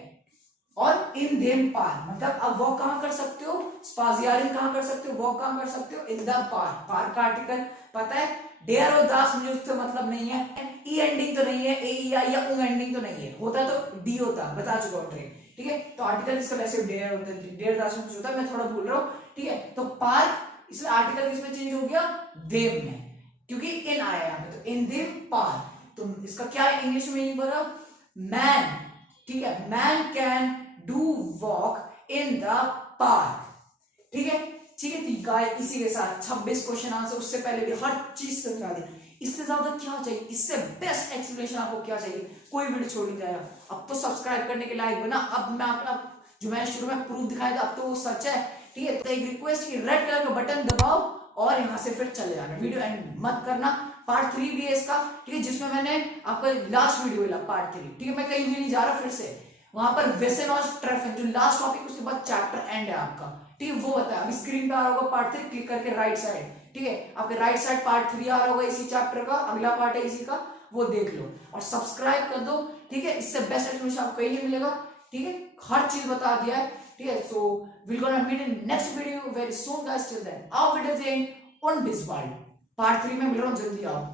और इन देम पार मतलब आप वॉक कहां कर सकते हो, स्पाजियारिंग कहां कर सकते हो, वॉक कहां कर सकते हो, इन द पार। पार का आर्टिकल पता है, डेयर और दास मुझे उससे मतलब नहीं है, ई एंडिंग तो नहीं है, ए ई आई या उ एंडिंग तो नहीं है, होता तो डी होता, बता चुका हूं ट्रेन। ठीक है, तो आर्टिकल इसका वैसे डेयर होता है, डेयर दास में कुछ होता है, मैं थोड़ा भूल रहा हूं। ठीक है, तो पार इसमें आर्टिकल किसमें चेंज हो गया, देम में, क्योंकि इन आया यहां पे, तो इन देम पार। तो इसका क्या है इंग्लिश में, ये बोला मैन, ठीक है, man can do walk in the park. ठीक है, ठीक है, ठीक है। इसी के साथ 26 क्वेश्चन आंसर, उससे पहले भी हर चीज समझा दी। इससे ज्यादा क्या चाहिए, इससे बेस्ट एक्सप्लेनेशन आपको क्या चाहिए, कोई वीडियो छोड़ नहीं जाएगा। अब तो सब्सक्राइब करने के लायक बना, अब मैं अपना जो मैंने शुरू में प्रूफ दिखाया था अब तो वो सच है। ठीक है, तो एक रिक्वेस्ट की रेड कलर का बटन दबाओ और यहां से फिर चले जाना, वीडियो एंड मत करना। पार्ट 3 भी है इसका, ठीक है, जिसमें मैंने आपका लास्ट वीडियो मिला पार्ट 3। ठीक है, मैं कहीं भी नहीं जा रहा, फिर से वहां पर वेसन और ट्रैफिक जो लास्ट टॉपिक, उसके बाद चैप्टर एंड है आपका। ठीक है, वो बताया, अभी स्क्रीन पे आ रहा होगा पार्ट 3, क्लिक करके राइट साइड। ठीक है, आपके राइट साइड पार्ट 3 आ रहा होगा इसी चैप्टर का, अगला पार्ट है इसी का, वो देख लो और सब्सक्राइब कर दो। ठीक है, इससे बेस्ट इन्फॉर्मेशन आपको कहीं नहीं मिलेगा। ठीक है, हर चीज बता दिया है। ठीक है, so will gonna meet in next video very soon guys, till then auf Wiedersehen und bis bald। Part 3 में मिल रहा हूं, जल्दी आओ।